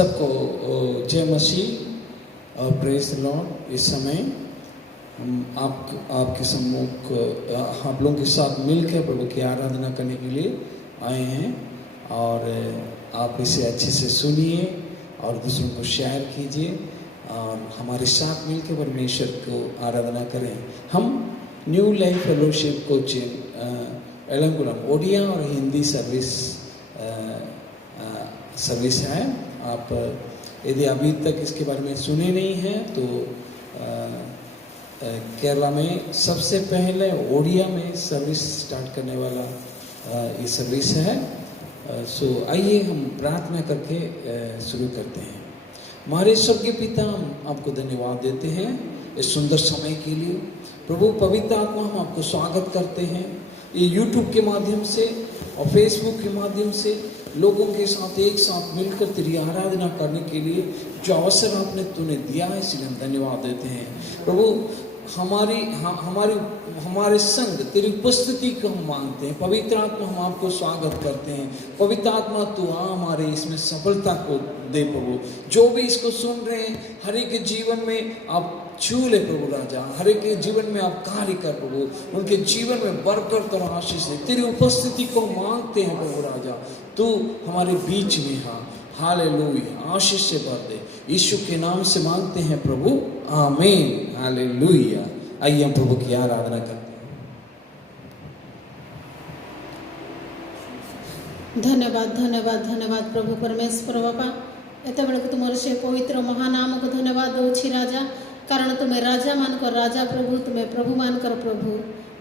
सबको जय मसीह और प्रेज द लॉर्ड। इस समय हम आपके सम्मुख आप लोगों के साथ मिलकर प्रभु की आराधना करने के लिए आए हैं और आप इसे अच्छे से सुनिए और दूसरों को शेयर कीजिए और हमारे साथ मिलकर परमेश्वर को आराधना करें। हम new life fellowship Cochin Elankulam Odia और हिंदी सर्विस है। आप यदि अभी तक इसके बारे में सुने नहीं हैं तो केरला में सबसे पहले ओडिया में सर्विस स्टार्ट करने वाला ये सर्विस है। सो आइए हम प्रार्थना करके शुरू करते हैं। हमारे स्वर्गीय पिता, हम आपको धन्यवाद देते हैं इस सुंदर समय के लिए। प्रभु पवित्र आत्मा, हम आपको स्वागत करते हैं ये यूट्यूब के माध्यम से और फेसबुक के माध्यम से लोगों के साथ एक साथ मिलकर तेरी आराधना करने के लिए जो अवसर आपने तूने दिया है, इसलिए हम धन्यवाद देते हैं। प्रभु हमारे संग तेरी उपस्थिति को हम मांगते हैं। पवित्र आत्मा, हम आपको स्वागत करते हैं। पवित्र आत्मा, तू हमारे इसमें सफलता को दे प्रभु। जो भी इसको सुन रहे हैं, हर एक के जीवन में आप छू ले प्रभु राजा। हर एक के जीवन में आप कार्य कर प्रभु, उनके जीवन में बरकत और आशीष दे। तेरी उपस्थिति को मांगते हैं प्रभु राजा, तू हमारे बीच में हाँ। हालेलुया, आशीष से भर दे। यीशु के नाम से मांगते हैं प्रभु, आमीन। हालेलुया। आइए हम प्रभु की आराधना करते हैं। धन्यवाद धन्यवाद धन्यवाद प्रभु परमेश्वर बापा, एत बेलू तुम से पवित्र महानाम को धन्यवाद दूची राजा, कारण तुम्हें राजा मानक राजा प्रभु, तुम्हें प्रभु मानक प्रभु।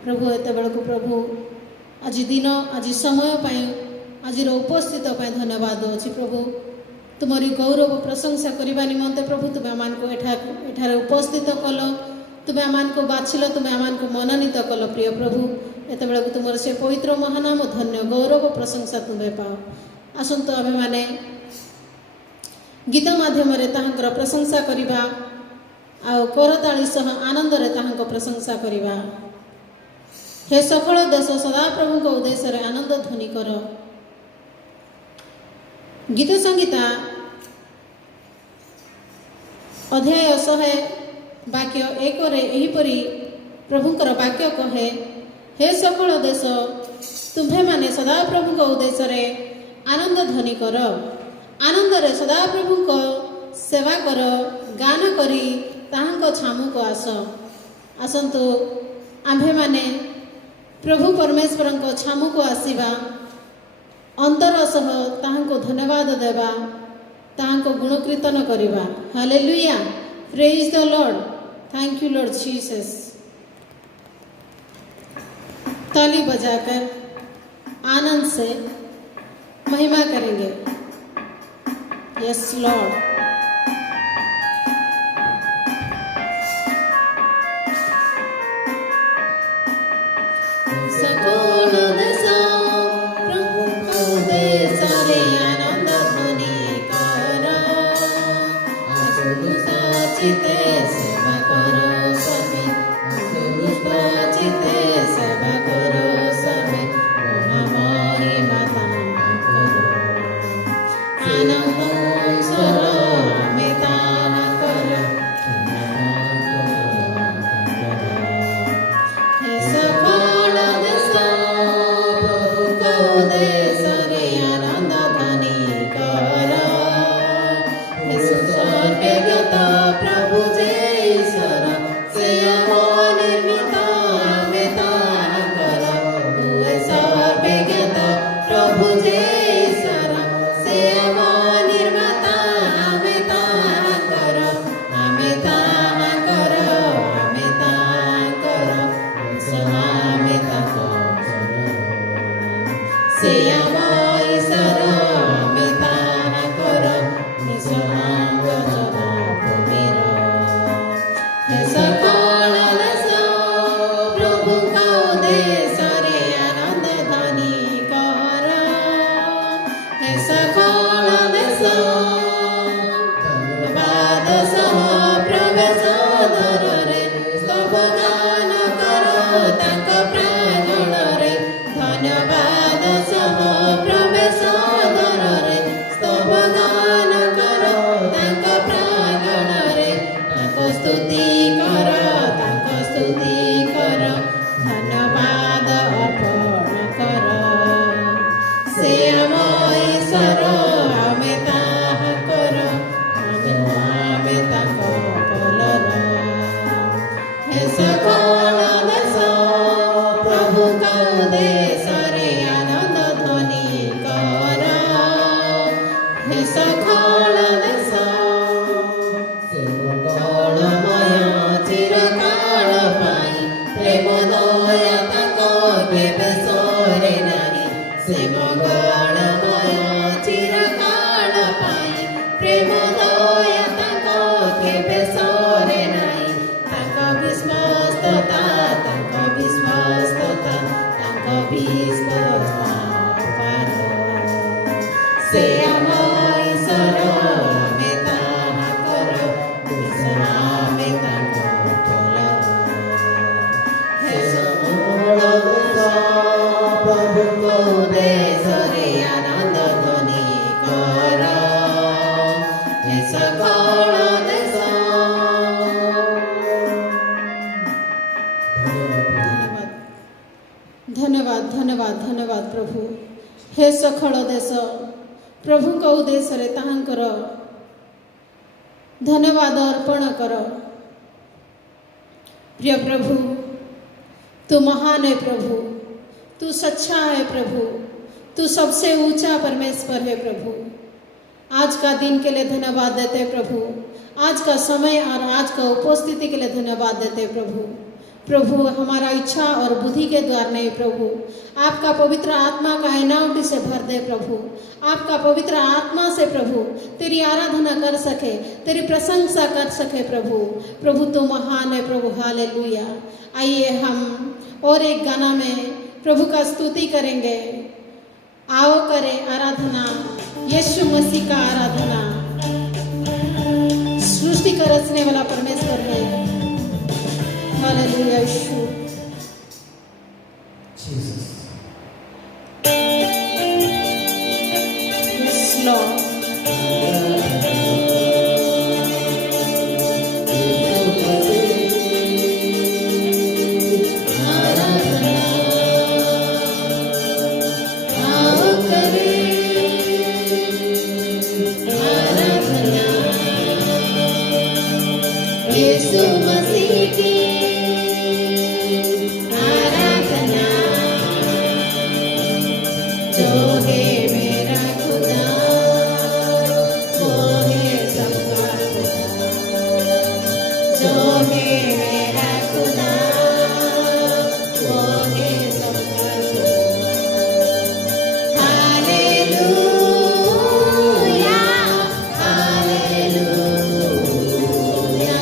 प्रभु एत बेलू प्रभु आज दिन आज समय पाई आज उपस्थित धन्यवाद दूची प्रभु। तुमरी गौरव प्रशंसा करने निमंते प्रभु तुम्हें आम को एठार उपस्थित कल, तुम्हें आम को बाछिल, तुम्हें आम को मनोनीत कल प्रिय प्रभु। एत बेलू तुम से पवित्र महानाम धन्य गौरव प्रशंसा तुम्हें पाओ। आसतु आमे माने गीत माध्यम ताहांकर प्रशंसा करिबा आ करताली सह आनंद रे ताहांको प्रशंसा करिबा। हे सफल देश सदा प्रभु को उद्देश्य रे आनंद ध्वनि कर। गीत संगीता अध्याय 100 वाक्य 1 रे एहीपरि प्रभुंकर वाक्य कहे, हे सफल देश तुम्हें माने सदा प्रभु को उद्देश्य रे आनंद ध्वनि कर। आनंद रे सदा प्रभु को सेवा कर, गान करी ताहांको छामु को आस। आसंतु आम्भे माने प्रभु परमेश्वर को छामु को आसीबा, अंतर सह ताहांको धन्यवाद देवा, ताहांको गुण कीर्तन करिबा। Hallelujah, praise the Lord, thank you Lord Jesus. ताली बजाकर आनंद से महिमा करेंगे। Yes Lord. ପ୍ରେମ ଦୟା ତାଙ୍କ କେବେ ସରେ ନାହିଁ। ତାଙ୍କ ବିଶ୍ୱସ୍ତତା ତାଙ୍କ ବିଶ୍ୱସ୍ତତା ତାଙ୍କ ବିଶ୍ୱସ୍ତତା ଅପାର। ସେ ଆମ ଈଶ୍ୱର ଆମେ ତାହାଙ୍କର ଈଶ୍ୱର ଆମେ ତାଙ୍କ ତୋଳର। ହେ ସକଳ ଦେଶ ପ୍ରଭୁଙ୍କ ଦେଶରେ ଆନନ୍ଦ ଧ୍ୱନି କର। ହେ ସକଳ ଦେଶ। ଧନ୍ୟବାଦ ଧନ୍ୟବାଦ ଧନ୍ୟବାଦ ପ୍ରଭୁ। ହେ ସକଳ ଦେଶ ପ୍ରଭୁଙ୍କ ଉଦ୍ଦେଶ୍ୟରେ ତାହାଙ୍କର ଧନ୍ୟବାଦ ଅର୍ପଣ କର। प्रिय प्रभु, तू महान है प्रभु, तू सच्चा है प्रभु, तू सबसे ऊंचा परमेश्वर है प्रभु। आज का दिन के लिए धन्यवाद देते प्रभु, आज का समय और आज का उपस्थिति के लिए धन्यवाद देते प्रभु। प्रभु हमारा इच्छा और बुद्धि के द्वार नहीं प्रभु, आपका पवित्र आत्मा का इनावटी से भर दे प्रभु। आपका पवित्र आत्मा से प्रभु तेरी आराधना कर सके, तेरी प्रशंसा कर सके प्रभु। प्रभु तू महान है प्रभु, हालेलुया। आइए हम और एक गाना में प्रभु का स्तुति करेंगे। आओ करें आराधना, यीशु मसीह का आराधना। सृष्टि का रचने वाला परमेश्वर है। हालेलुया यीशु। Yes, Lord. यीशु मसीह की आराधना, जो है मेरा खुदा वो है सबका खुदा, जो है मेरा खुदा वो है सबका खुदा। Hallelujah hallelujah hallelujah.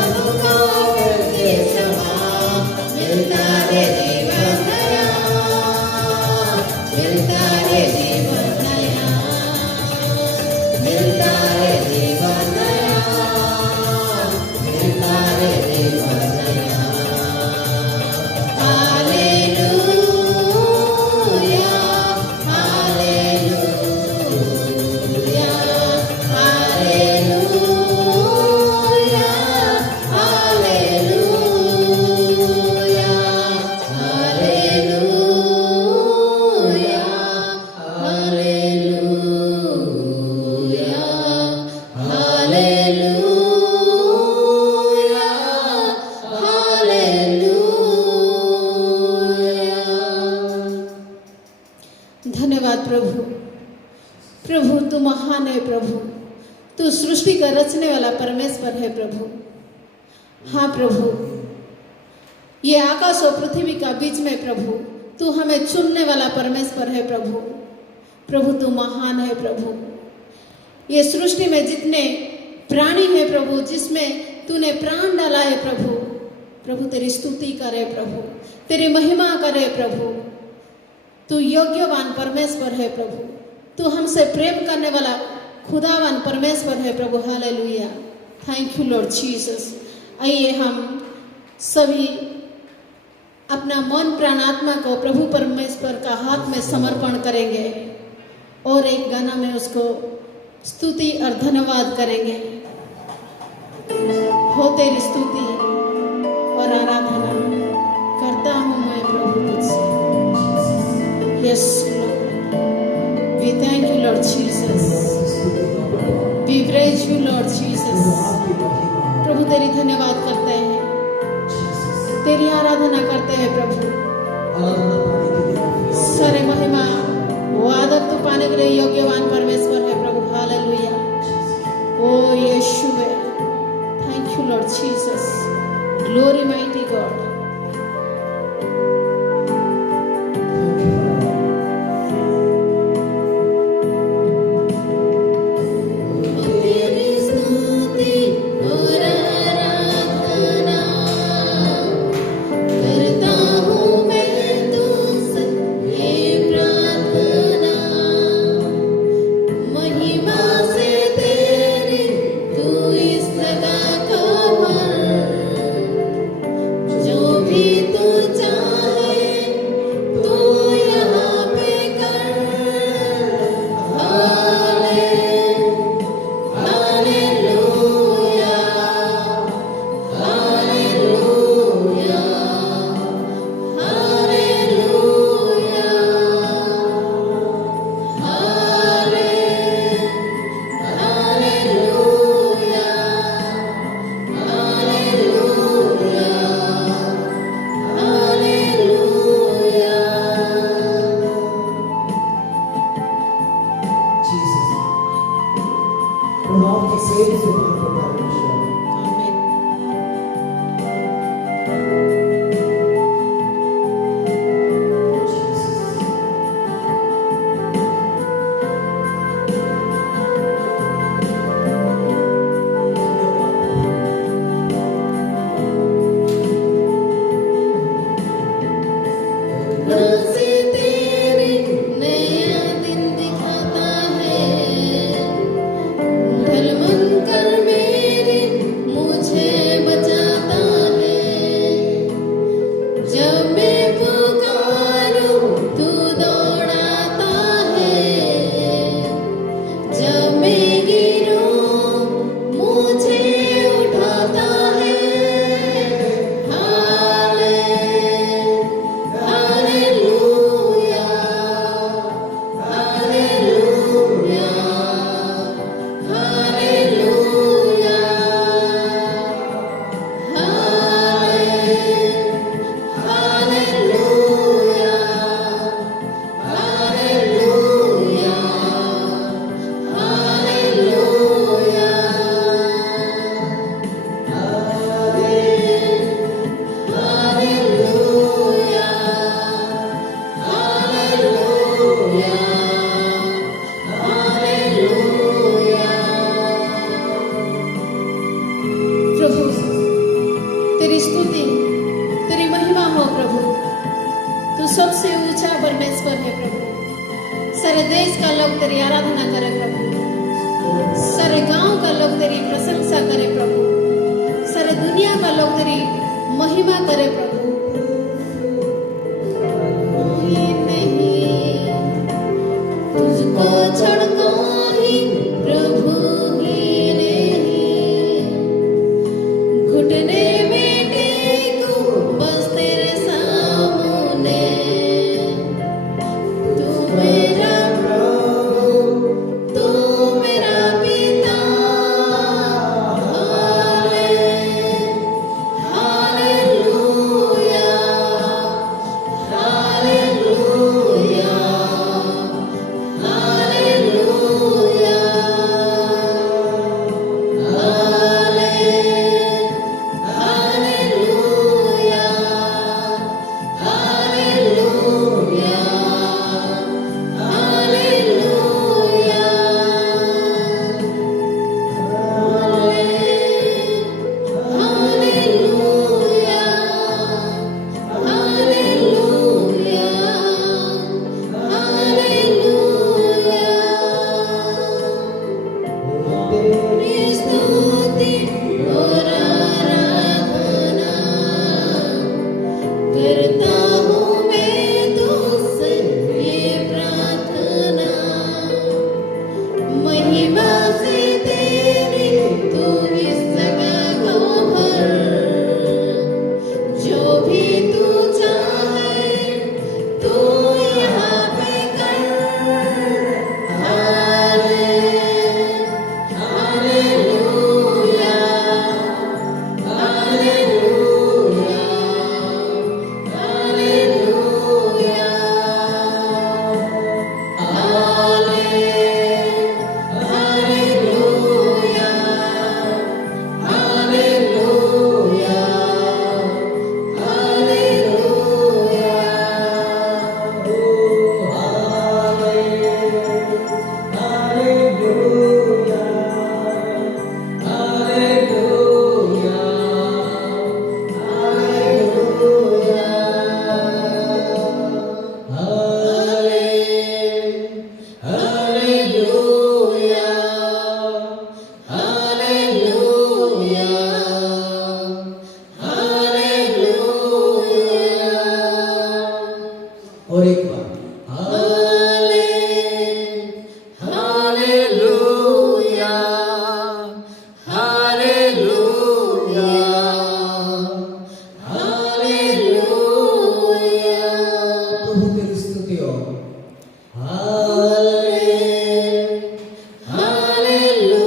सबका करके समा मिलता रे जीवन नया, मिलता रे जीवन नया, मिलता रे जीवन नया, मिलता रे जीवन नया। Hallelujah, hallelujah, hallelujah, hallelujah, hallelujah, hallelujah, hallelujah. धन्यवाद प्रभु। प्रभु तू महान है प्रभु, तू सृष्टि का रचने वाला परमेश्वर है प्रभु। हाँ प्रभु, ये आकाश और पृथ्वी का बीच में प्रभु तू हमें चुनने वाला परमेश्वर है प्रभु। प्रभु तू महान है प्रभु। ये सृष्टि में जितने प्राणी है प्रभु, जिसमें तूने प्राण डाला है प्रभु, प्रभु तेरी स्तुति करे प्रभु, तेरी महिमा करे प्रभु। तू योग्यवान परमेश्वर है प्रभु, तू हमसे प्रेम करने वाला खुदावान परमेश्वर है प्रभु। Hallelujah, thank you Lord Jesus. आइए हम सभी अपना मन प्राण आत्मा को प्रभु परमेश्वर का हाथ में समर्पण करेंगे और एक गाना में उसको स्तुति और धन्यवाद करेंगे। हो तेरी स्तुति और आराधना करता हूँ मैं प्रभु तुझसे। Yes, Lord. We thank you, Lord Jesus. We praise you, Lord Jesus. प्रभु तेरी धन्यवाद करते हैं, तेरी आराधना करते हैं प्रभु। सारे महिमा वो आदर तू पाने के लिए योग्यवान परमेश्वर है प्रभु। हालेलुया, ओ यीशुवे, thank you Lord Jesus. Glory mighty God. जो स्तुति, तेरी महिमा हो प्रभु। तू सबसे ऊंचा परमेश्वर है प्रभु। सारे देश का लोग तेरी आराधना करे प्रभु। सारे गांव का लोग तेरी प्रशंसा करे प्रभु। सारे दुनिया का लोग तेरी महिमा करे प्रभु। कोई नहीं तुझको छोड़ कोई प्रभु ही नहीं। घुटने में टेकूं बस तेरे सामने। तू मेरा प्रभु, तू मेरा पिता। Hallelujah, hallelujah, hallelujah, hallelujah, hallelujah, स्तुति और आराधना करता हूँ मैं तुझसे ये प्रार्थना। महिमा से तेरी तू इस जगह को भर। जो भी तू चाहे तू यहाँ पे कर। Hallelujah, hallelujah, hallelujah, hallelujah, hallelujah, और एक बार हालेलुया, हालेलुया, हालेलुया। प्रभु तेरी स्तुति हो। Hallelujah, hallelujah,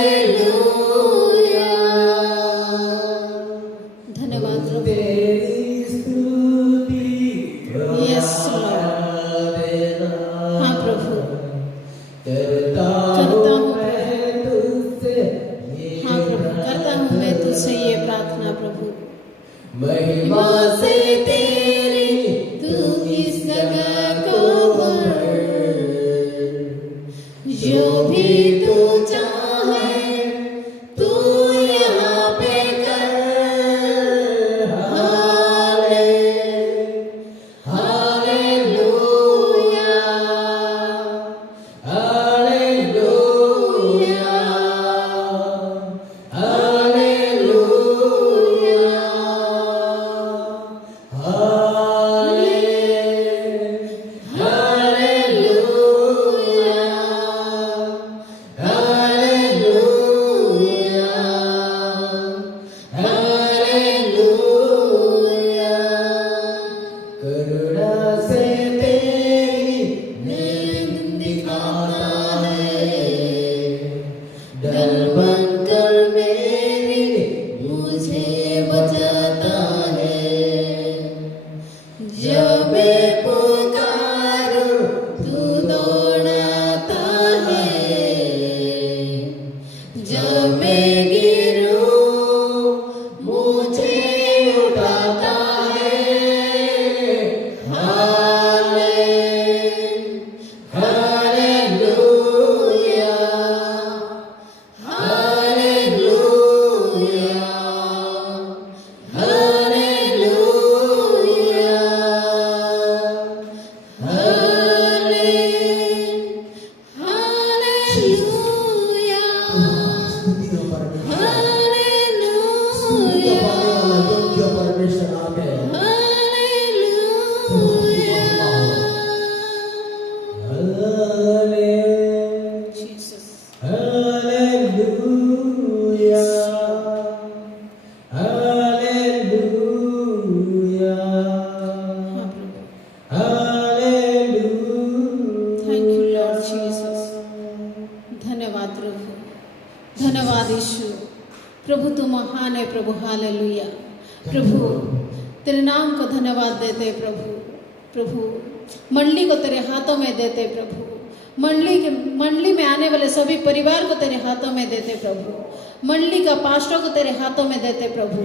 hallelujah. धन्यवाद प्रभु। तेरी स्तुति Yes, Lord. हाँ प्रभु, करता करता हूँ मैं तुझसे ये हाँ प्रभु, करता हूँ मैं तुझसे ये प्रार्थना प्रभु। महिमा से तेरी तू इस जगह को भर। जो भी तू चाहे तू यहाँ पे कर। Hallelujah, hallelujah, hallelujah, hallelujah, Jesus. Hallelujah. Hallelujah. हाँ प्रभु, Hallelujah. Thank you Lord Jesus. धन्यवाद प्रभु, धन्यवाद यीशु। प्रभु तू महान है प्रभु, हालेलुया। प्रभु तेरे नाम को धन्यवाद देते प्रभु। प्रभु मंडली को तेरे हाथों में देते प्रभु। मंडली में आने वाले सभी परिवार को तेरे हाथों में देते प्रभु। मंडली का पास्टर को तेरे हाथों में देते प्रभु,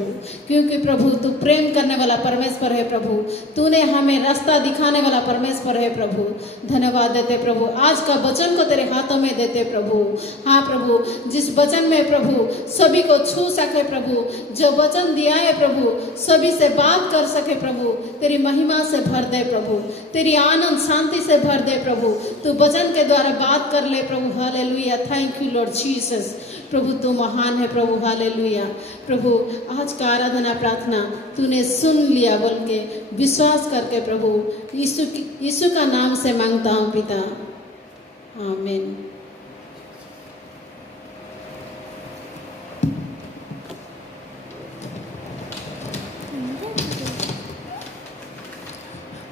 क्योंकि प्रभु तू प्रेम करने वाला परमेश्वर है प्रभु। तूने हमें रास्ता दिखाने वाला परमेश्वर है प्रभु। धन्यवाद देते प्रभु। आज का वचन को तेरे हाथों में देते प्रभु। हाँ प्रभु, जिस वचन में प्रभु सभी को छू सके प्रभु, जो वचन दिया है प्रभु सभी से बात कर सके प्रभु, तेरी महिमा से भर दे प्रभु, तेरी आनंद शांति से भर दे प्रभु। तू वचन के द्वारा बात कर ले प्रभु, hallelujah. Thank you Lord Jesus. प्रभु तू महान है प्रभु, हालेलुया। प्रभु आज का आराधना प्रार्थना तूने सुन लिया बोल के विश्वास करके प्रभु यीशु का नाम से मांगता हूँ पिता, आमीन।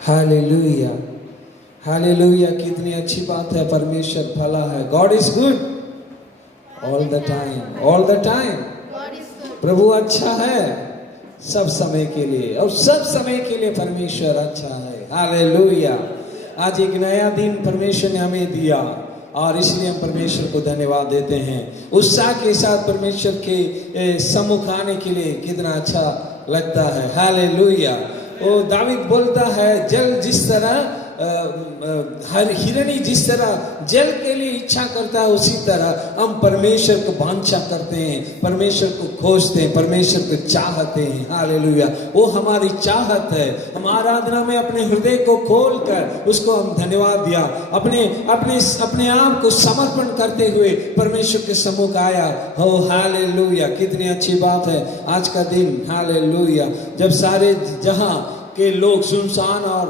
Hallelujah, hallelujah. कितनी अच्छी बात है, परमेश्वर भला है। God is good all the time, all the time. प्रभु अच्छा है सब समय के लिए, और सब समय के लिए परमेश्वर अच्छा है। हालेलुया। आज एक नया दिन परमेश्वर ने हमें दिया, और इसलिए हम परमेश्वर को धन्यवाद देते हैं। उत्साह के साथ परमेश्वर के सम्मुख आने के लिए कितना अच्छा लगता है। हालेलुया। वो दावीद बोलता है, जल जिस तरह हर हिरणी जिस तरह जल के लिए इच्छा करता है, उसी तरह हम परमेश्वर को वांछा करते हैं, परमेश्वर को खोजते हैं, परमेश्वर को चाहते हैं। हालेलुया। वो हमारी चाहत है। हम आराधना में अपने हृदय को खोलकर उसको हम धन्यवाद दिया, अपने आप को समर्पण करते हुए परमेश्वर के सम्मुख आया। हो हालेलुया। कितनी अच्छी बात है आज का दिन। हालेलुया। जब सारे जहां के लोग सुनसान और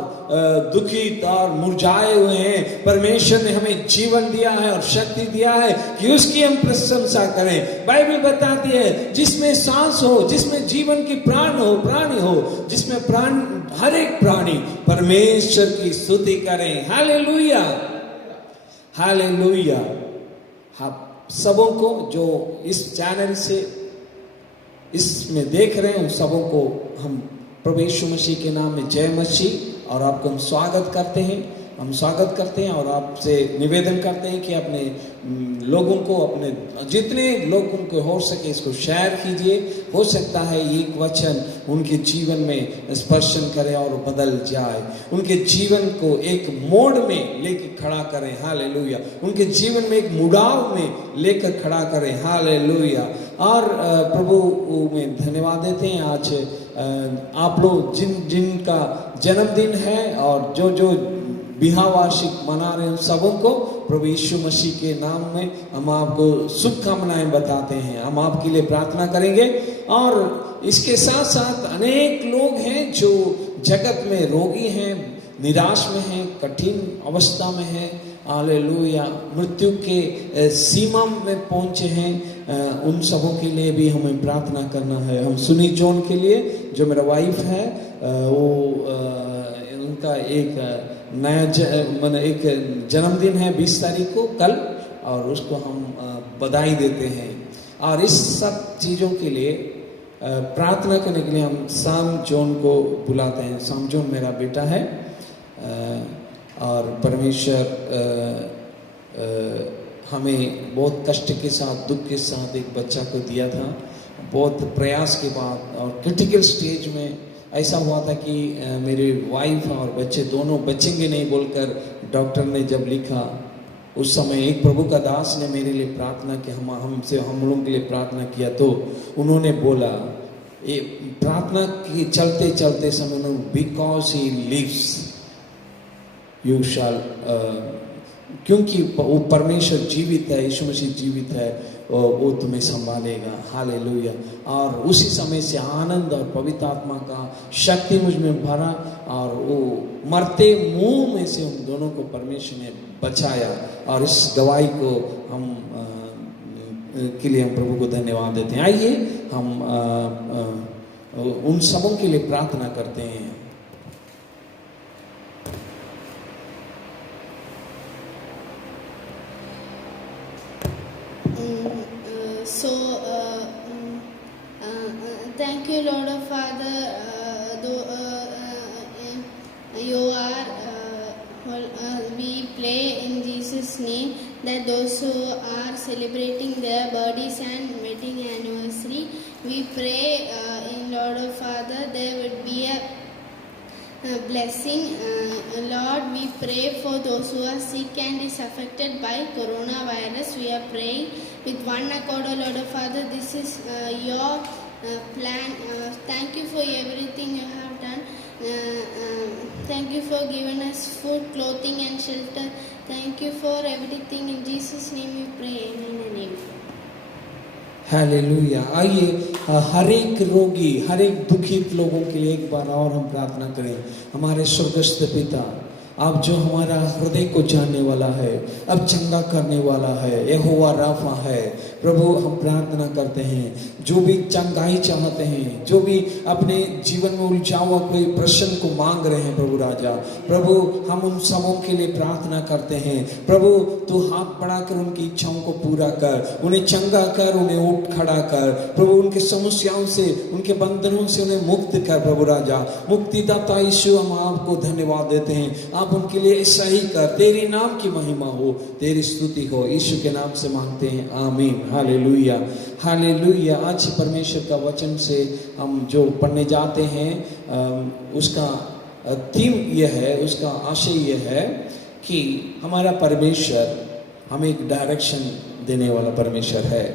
दुखित और मुरझाए हुए हैं, परमेश्वर ने हमें जीवन दिया है और शक्ति दिया है कि उसकी हम प्रशंसा करें। बाइबल बताती है, जिसमें सांस हो, जिसमें जीवन की प्राणी हो, जिसमें प्राण, हर एक प्राणी परमेश्वर की स्तुति करें। Hallelujah, hallelujah. आप सबों को जो इस चैनल से इसमें देख रहे हैं, उन सबों को हम प्रभु यीशु मसीह के नाम में जय मसीह, और आपको हम स्वागत करते हैं और आपसे निवेदन करते हैं कि अपने लोगों को, अपने जितने लोगों को हो सके इसको शेयर कीजिए। हो सकता है एक वचन उनके जीवन में स्पर्शन करे और बदल जाए, उनके जीवन को एक मोड़ में लेकर खड़ा करें। हालेलुया। उनके जीवन में एक मुड़ाव में लेकर खड़ा करें। हालेलुया। और प्रभु में धन्यवाद देते हैं। आज आप लोग जिनका जन्मदिन है और जो विवाह वार्षिक मना रहे हैं, सबों को प्रभु यीशु मसीह के नाम में हम आपको शुभकामनाएं बताते हैं। हम आपके लिए प्रार्थना करेंगे। और इसके साथ साथ अनेक लोग हैं जो जगत में रोगी हैं, निराश में हैं, कठिन अवस्था में हैं। हालेलुया। मृत्यु के सीमा में पहुंचे हैं। उन सबों के लिए भी हमें प्रार्थना करना है। हम सुनी जॉन के लिए, जो मेरा वाइफ है, वो उनका एक नया एक जन्मदिन है 20 तारीख को, कल, और उसको हम बधाई देते हैं। और इस सब चीज़ों के लिए प्रार्थना करने के लिए हम साम जॉन को बुलाते हैं। साम जॉन मेरा बेटा है, और परमेश्वर हमें बहुत कष्ट के साथ, दुख के साथ एक बच्चा को दिया था। बहुत प्रयास के बाद और क्रिटिकल स्टेज में ऐसा हुआ था कि मेरे वाइफ और बच्चे दोनों बचेंगे नहीं बोलकर डॉक्टर ने जब लिखा, उस समय एक प्रभु का दास ने मेरे लिए प्रार्थना की, हम लोगों के लिए प्रार्थना किया। तो उन्होंने बोला, ये प्रार्थना की चलते चलते समय उन्होंने, because he lives you shall, क्योंकि वो परमेश्वर जीवित है, यीशु मसीह जीवित है, वो तुम्हें संभालेगा। हालेलुया। और उसी समय से आनंद और पवित्र आत्मा का शक्ति मुझ में भरा, और वो मरते मुंह में से उन दोनों को परमेश्वर ने बचाया। और इस गवाही को हम के लिए हम प्रभु को धन्यवाद देते हैं। आइए हम उन सबों के लिए प्रार्थना करते हैं। Thank you, Lord of Father. You are. We pray in Jesus' name that those who are celebrating their birthdays and wedding anniversary, we pray in Lord of Father there would be a blessing. Lord, we pray for those who are sick and is affected by coronavirus. We are praying with one accord, O Lord of Father. This is your plan. Thank you for everything you have done. Thank you for giving us food, clothing and shelter. Thank you for everything. In Jesus' name we pray. Amen and amen. Hallelujah. आइए हर एक रोगी, हर एक दुखित लोगों के लिए एक बार और हम प्रार्थना करें। हमारे स्वर्गस्थ पिता, आप जो हमारा हृदय को जानने वाला है, अब चंगा करने वाला है, यहोवा राफा है। प्रभु हम प्रार्थना करते हैं, जो भी चंगाई चाहते हैं, जो भी अपने जीवन में उलझा हुआ कोई प्रश्न को मांग रहे हैं प्रभु राजा, प्रभु हम उन सबों के लिए प्रार्थना करते हैं। प्रभु तू हाथ बढ़ाकर उनकी इच्छाओं को पूरा कर, उन्हें चंगा कर, उन्हें उठ खड़ा कर। प्रभु उनके समस्याओं से, उनके बंधनों से उन्हें मुक्त कर प्रभु राजा। मुक्तिदाता यीशु, हम आपको धन्यवाद देते हैं। आप उनके लिए ऐसा ही कर, तेरी नाम की महिमा हो, तेरी स्तुति हो। यीशु के नाम से मांगते हैं, आमीन। Hallelujah, hallelujah. आज परमेश्वर का वचन से हम जो पढ़ने जाते हैं, उसका थीम यह है, उसका आशय यह है कि हमारा परमेश्वर हमें एक डायरेक्शन देने वाला परमेश्वर है।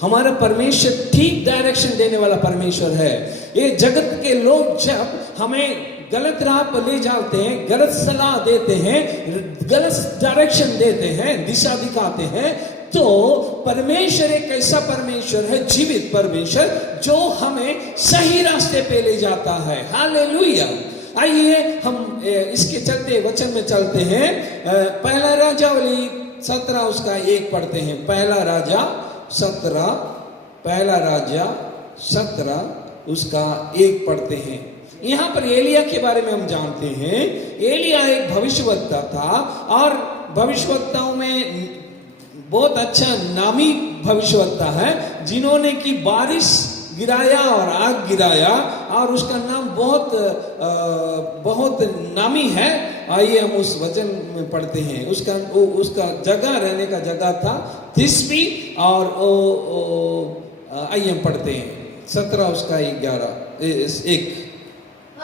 हमारा परमेश्वर ठीक डायरेक्शन देने वाला परमेश्वर है। ये जगत के लोग जब हमें गलत राह पर ले जाते हैं, गलत सलाह देते हैं, गलत डायरेक्शन देते हैं, दिशा दिखाते हैं, तो परमेश्वर एक ऐसा परमेश्वर है, जीवित परमेश्वर, जो हमें सही रास्ते पे ले जाता है। हालेलुया। आइए हम इसके चलते वचन में चलते हैं। पहला राजावली 17 उसका 1 पढ़ते हैं। पहला राजा 17 उसका 1 पढ़ते हैं। यहाँ पर एलिया के बारे में हम जानते हैं। एलिया एक भविष्यवक्ता था और भविष्यवक्ताओं में बहुत अच्छा नामी भविष्यवक्ता है, जिन्होंने की बारिश गिराया और आग गिराया, और उसका नाम बहुत नामी है। आइए हम उस वचन में पढ़ते हैं। उसका जगह, रहने का जगह था तिस्बी, और आइए हम पढ़ते हैं 17 उसका 1।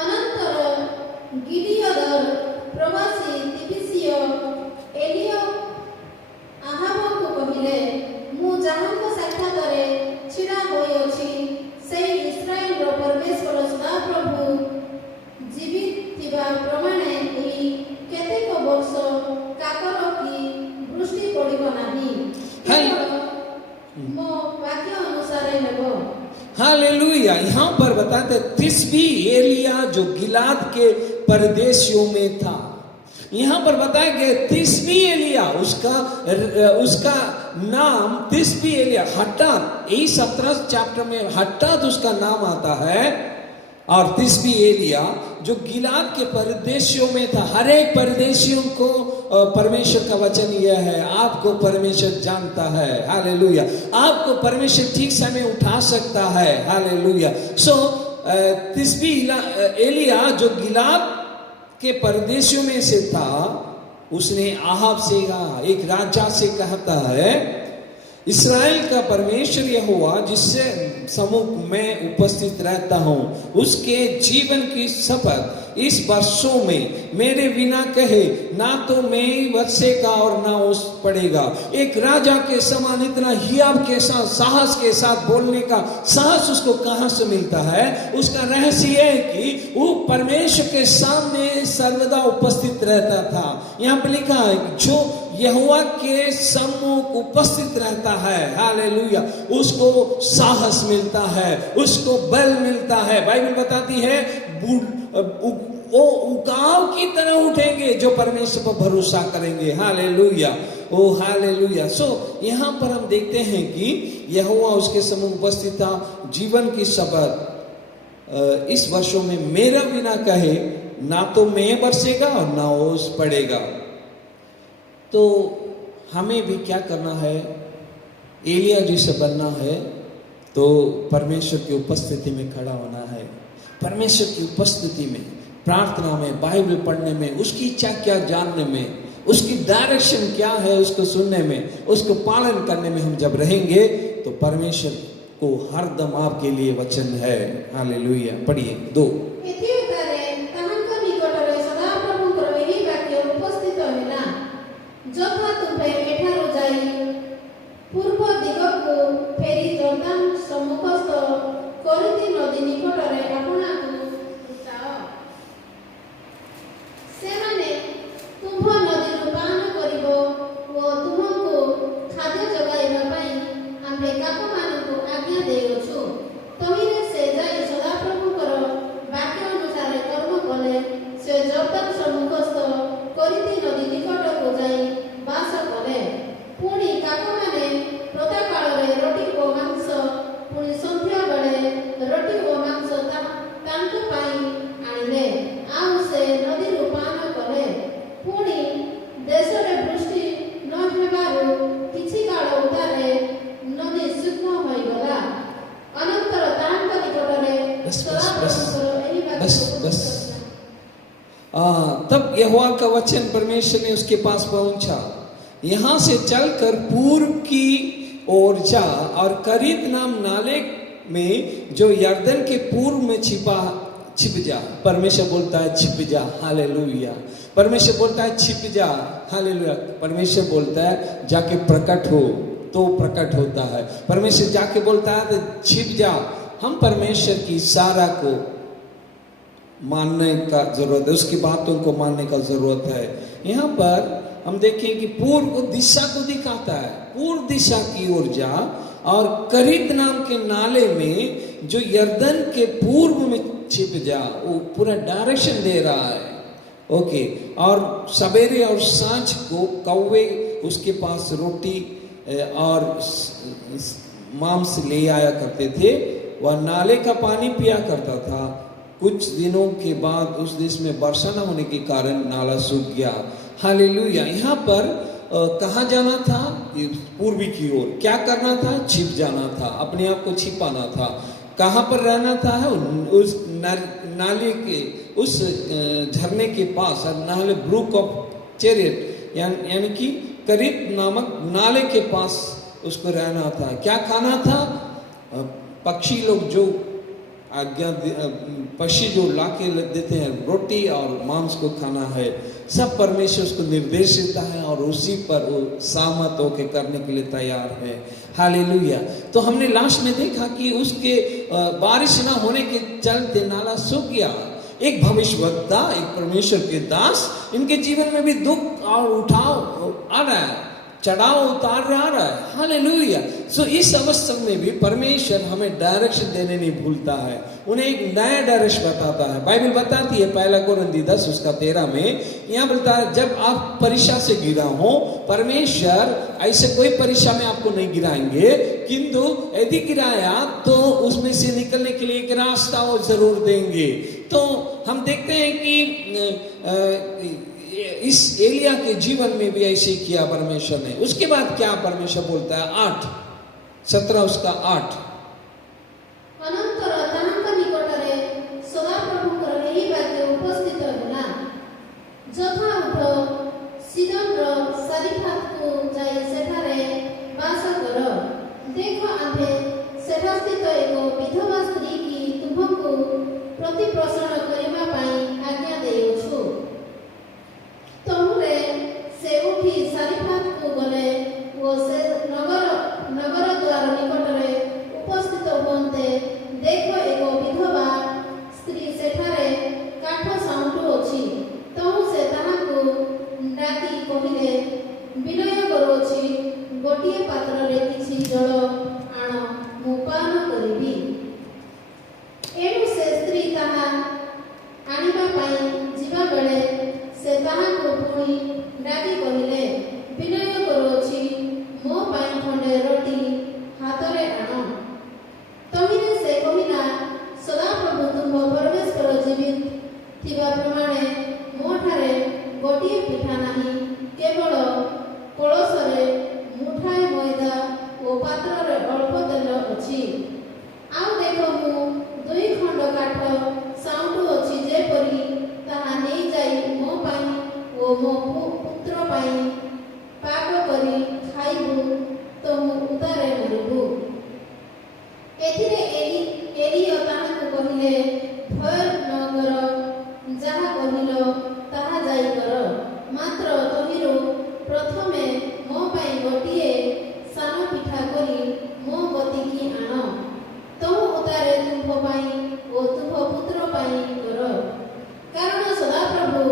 अनंतर गिदियोदर प्रवासी तिबिसियो एलिया आहाबको कहिले, मु जहाँको साक्षातरे छिड़ा होई अछि, सेई इस्राएल रो परमेश्वर सदा प्रभु जीवित थिबा प्रमाणे एही केतेक वर्ष काकर की वृष्टि पड़िबो नाही, मो वाक्य अनुसार हेबो। हालेलुया। यहाँ पर बताते तिस्बी एलिया जो गिलाद के परदेशियों में था। यहाँ पर बताया गया तिस्बी एलिया, उसका नाम तिस्बी एलिया, हठात, यही 17 चैप्टर में हठात उसका नाम आता है। और तिस्बी एलिया जो गिलाद के परदेशियों में था। हर एक परदेशियों को परमेश्वर का वचन यह है, आपको परमेश्वर जानता है। हालेलुया। आपको परमेश्वर ठीक समय उठा सकता है। हालेलुया। सो तिस्बी एलिया जो गिलाद के परदेशियों में से था, उसने आहाब से कहा, एक राजा से कहता है, इस्राएल का परमेश्वर यहोवा जिससे सम्मुख में उपस्थित रहता हूं, उसके जीवन की शपथ इस वर्षों में मेरे बिना कहे ना तो मैं बचेगा और ना उस पड़ेगा। एक राजा के समान इतना हियाव के साथ, साहस के साथ बोलने का साहस उसको कहां से मिलता है? उसका रहस्य है कि वो परमेश्वर के सामने सर्वदा उपस्थित रहता था। यहाँ पे लिखा है जो यहोवा के सम्मुख उपस्थित रहता है, हालेलुया, उसको साहस मिलता है, उसको बल मिलता है। बाइबल बताती है वो उकाव की तरह उठेंगे जो परमेश्वर पर भरोसा करेंगे। हालेलुया, ओ हालेलुया। सो यहाँ पर हम देखते हैं कि यहोवा उसके सम्मुख उपस्थित था। जीवन की शपथ इस वर्षों में मेरा बिना कहे ना तो मैं बरसेगा और ना ओस पड़ेगा। तो हमें भी क्या करना है, एलिया जैसे बनना है तो परमेश्वर की उपस्थिति में खड़ा होना है। परमेश्वर की उपस्थिति में, प्रार्थना में, बाइबल पढ़ने में, उसकी इच्छा क्या जानने में, उसकी डायरेक्शन क्या है उसको सुनने में, उसको पालन करने में हम जब रहेंगे तो परमेश्वर को हरदम आपके लिए वचन है। हालेलुया। पढ़िए 2। पूर्व दिगको फेरी जर्दान सम्मुखस्थ करिती नदी निकटरे आपणाकु उठाओ। सेमाने तुम्भ नदीरु पान करिबो ओ तुमको खाद्य जगाइबा पई आम्भे काकमानकु आज्ञा देउछु। तहिरे से जाई सदाप्रभुकर वाक्य अनुसार कर्म कले से जर्दान सम्मुखस्थ करिती नदी निकटको जाई बास कले। पुणी काकमाने प्रातःकाଳରେ रोटी ଓ ମାଂସ, ପୁଣି ସନ୍ଧ୍ୟା ବେଳେ ରୋଟି ଓ ମାଂସ ତାଙ୍କ ପାଇଁ ଆଣିଲେ, ଆଉ ସେ ନଦୀରୁ ପାନ କଲେ। ପୁଣି ଦେଶରେ ବୃଷ୍ଟି ନ ହେବାରୁ କିଛି କାଳ ଉତ୍ତାରେ ନଦୀ ଶୁଷ୍କ ହୋଇଗଲା। ଅନନ୍ତର ତାହାଙ୍କ ନିକଟରେ ସଦାପ୍ରଭୁଙ୍କର ଏହି ବାକ୍ୟ तब यहोवा का वचन परमेश्वर ने उसके पास पहुंचा, यहाँ से चलकर पूर्व की ओर जा और करीत नाम नाले में जो यर्दन के पूर्व में छिप जा। परमेश्वर बोलता है छिप जा। हालेलुया। परमेश्वर बोलता है छिप जा। हालेलुया। परमेश्वर बोलता है जाके प्रकट हो तो प्रकट होता है। परमेश्वर जाके बोलता है तो छिप जा। हम परमेश्वर की इशारा को मानने का जरूरत है, उसकी बातों को मानने का जरूरत है। यहाँ पर हम देखें कि पूर्व दिशा को दिखाता है, पूर्व दिशा की ओर जा और करीत नाम के नाले में जो यर्दन के पूर्व में छिप जा। वो पूरा डायरेक्शन दे रहा है। ओके। और सवेरे और सांझ को कौवे उसके पास रोटी और मांस ले आया करते थे। वह नाले का पानी पिया करता था। कुछ दिनों के बाद उस देश में वर्षा न होने के कारण नाला सूख गया। हालेलुया। यहाँ पर कहाँ जाना था? पूर्वी की ओर। क्या करना था? छिप जाना था, अपने आप को छिपाना था। कहाँ पर रहना था? उस नाले के, उस झरने के पास, नाले ब्रूक ऑफ चेरियट, यानी कि करीत नामक नाले के पास उसको रहना था। क्या खाना था? पक्षी लोग जो पक्षी जो लाके देते हैं रोटी और मांस को खाना है। सब परमेश्वर उसको निर्देश देता है और उसी पर वो सहमत होकर करने के लिए तैयार है। हालेलुया। तो हमने लास्ट में देखा कि उसके बारिश ना होने के चलते नाला सूख गया। एक भविष्यवक्ता, एक परमेश्वर के दास, इनके जीवन में भी दुख और उठाव आ रहा है, चढ़ाव उतार आ रहा है। हालेलुया। सो इस अवस्था में भी परमेश्वर हमें डायरेक्शन देने नहीं भूलता है, उन्हें एक नया डायरेक्शन बताता है। बाइबल बताती है 1 कोरिन्थी 10:13 में, यहाँ बोलता है जब आप परीक्षा से गिरा हो, परमेश्वर ऐसे कोई परीक्षा में आपको नहीं गिराएंगे, किंतु यदि गिराया तो उसमें से निकलने के लिए एक रास्ता वो जरूर देंगे। तो हम देखते हैं कि इस एलिया के जीवन में भी ऐसे किया परमेश्वर ने। उसके बाद क्या परमेश्वर बोलता है? 8:17 उसका 8। ଅନନ୍ତର ତାହାଙ୍କ ନିକଟରେ ସଦାପ୍ରଭୁଙ୍କର ଏହି ବାକ୍ୟ ଉପସ୍ଥିତ ହେଲା, ଯଥା ଉଠ ସିଦୋନର ସାରିଫାତକୁ ଯାଇ ସେଠାରେ ବାସ କର। ଦେଖ ଆମ୍ଭେ ସେଠାସ୍ଥିତ ଏକ ବିଧବା ସ୍ତ୍ରୀ କି ତୁମକୁ ପ୍ରତିପୋଷଣ କରିବା ପାଇଁ ଆଜ୍ଞା ଦେଉଛୁ। ତହୁରେ ସେ ଉଠି ସାରିଫାତକୁ ଗଲେ ଓ ସେ ନଗର ଦ୍ୱାର ନିକଟରେ ଉପସ୍ଥିତ ହୁଅନ୍ତେ, ଦେଖ ଏକ ବିଧବା ସ୍ତ୍ରୀ ସେଠାରେ କାଠ ସାଉଁଟୁଅଛି। ତହୁ ସେ ତାହାକୁ ଡାକି କହିଲେ, ବିନୟ କରୁଅଛି, ଗୋଟିଏ ପାତ୍ରରେ କିଛି ଜଳ ଆଣ, ମୁଁ ପାନ କରିବି। ଏଣୁ ସେ ସ୍ତ୍ରୀ ତାହା ଆଣିବା ପାଇଁ ଖାଇବୁ ତ ମୁଁ ଉତାରେ ମରିବୁ। ଏଥିରେ ଏଲିୟ ତାହାଙ୍କୁ କହିଲେ, ଭୟ ନ କର, ଯାହା କହିଲ ତାହା ଯାଇ କର। ମାତ୍ର ତହିଁରୁ ପ୍ରଥମେ ମୋ ପାଇଁ ଗୋଟିଏ ସାନ ପିଠା କରି ମୋ କତିକି ଆଣ। ତହୁଁ ଉତାରେ ତୁମ୍ଭ ପାଇଁ ଓ ତୁମ୍ଭ ପୁତ୍ର ପାଇଁ କର। କାରଣ ସଦାପ୍ରଭୁ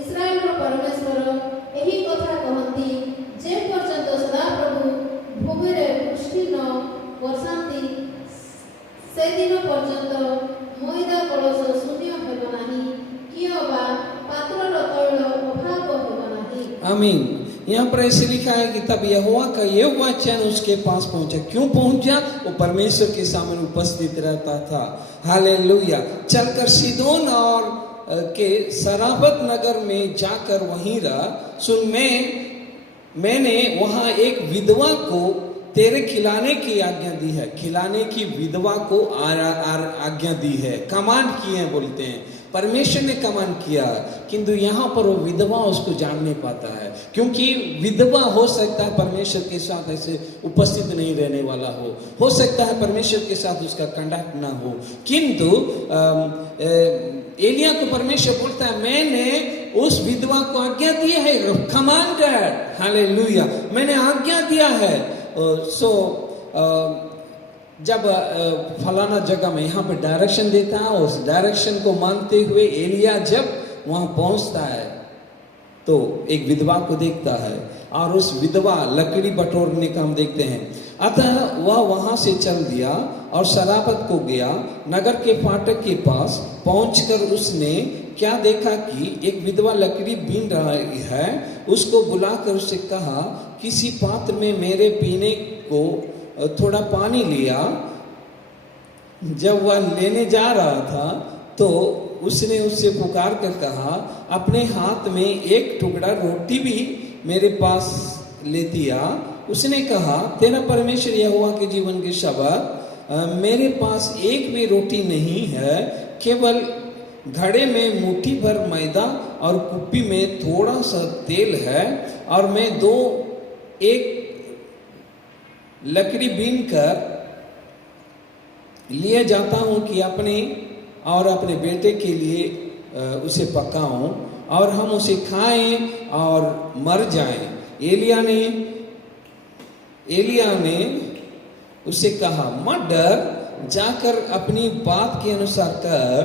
ଇସ୍ରାଏଲର ପରମେଶ୍ୱର ଏହି କଥା କହନ୍ତି, ଯେ ପର୍ଯ୍ୟନ୍ତ ସଦାପ୍ରଭୁ ଭୂମିରେ ବୃଷ୍ଟି ନ ବର୍ଷାନ୍ତି, ସେଦିନ ପର୍ଯ୍ୟନ୍ତ ମଇଦା କଳସ ଶୂନ୍ୟ ହେବ ନାହିଁ, କିଅବା ପାତ୍ରର ତୈଳ ଅଭାବ ହେବ ନାହିଁ। आमीन। यहाँ पर ऐसे लिखा है कि तब यहोवा का ये वचन उसके पास पहुंचा। क्यों पहुंचा? वो परमेश्वर के सामने उपस्थित रहता था। हालेलुया। चलकर सीदोन और के सराफत नगर में जाकर वहीं रहा। सुन, मैंने वहां एक विधवा को तेरे खिलाने की आज्ञा दी है। खिलाने की विधवा को आज्ञा दी है, कमांड किए हैं बोलते हैं। परमेश्वर ने कमांड किया, किंतु यहाँ पर वो विधवा उसको जान नहीं पाता है, क्योंकि विधवा हो सकता है परमेश्वर के साथ ऐसे उपस्थित नहीं रहने वाला हो सकता है परमेश्वर के साथ उसका कंडक्ट ना हो। किंतु एलिया को परमेश्वर बोलता है, मैंने उस विधवा को आज्ञा दिया है, कमांडेड, हालेलुया, मैंने आज्ञा दिया है। जब फलाना जगह में यहाँ पे डायरेक्शन देता है, उस डायरेक्शन को मानते हुए एलिया जब वहां पहुंचता है तो एक विधवा को देखता है, और उस विधवा लकड़ी बटोरने का हम देखते हैं। अतः वह वहां से चल दिया और सराफत को गया। नगर के फाटक के पास पहुंचकर उसने क्या देखा कि एक विधवा लकड़ी बीन रही है। उसको बुलाकर उससे कहा, किसी पात्र में मेरे पीने को थोड़ा पानी लिया। जब वह लेने जा रहा था तो उसने उससे पुकार कर कहा, अपने हाथ में एक टुकड़ा रोटी भी मेरे पास लेती आ। उसने कहा, तेरा परमेश्वर यहोवा के जीवन के शपथ, मेरे पास एक भी रोटी नहीं है, केवल घड़े में मुट्ठी भर मैदा और कुप्पी में थोड़ा सा तेल है, और मैं एक लकड़ी बीन कर लिए जाता हूं कि अपने और अपने बेटे के लिए उसे पकाऊं और हम उसे खाएं और मर जाएं। एलिया ने उससे कहा, मत डर, जाकर अपनी बात के अनुसार कर,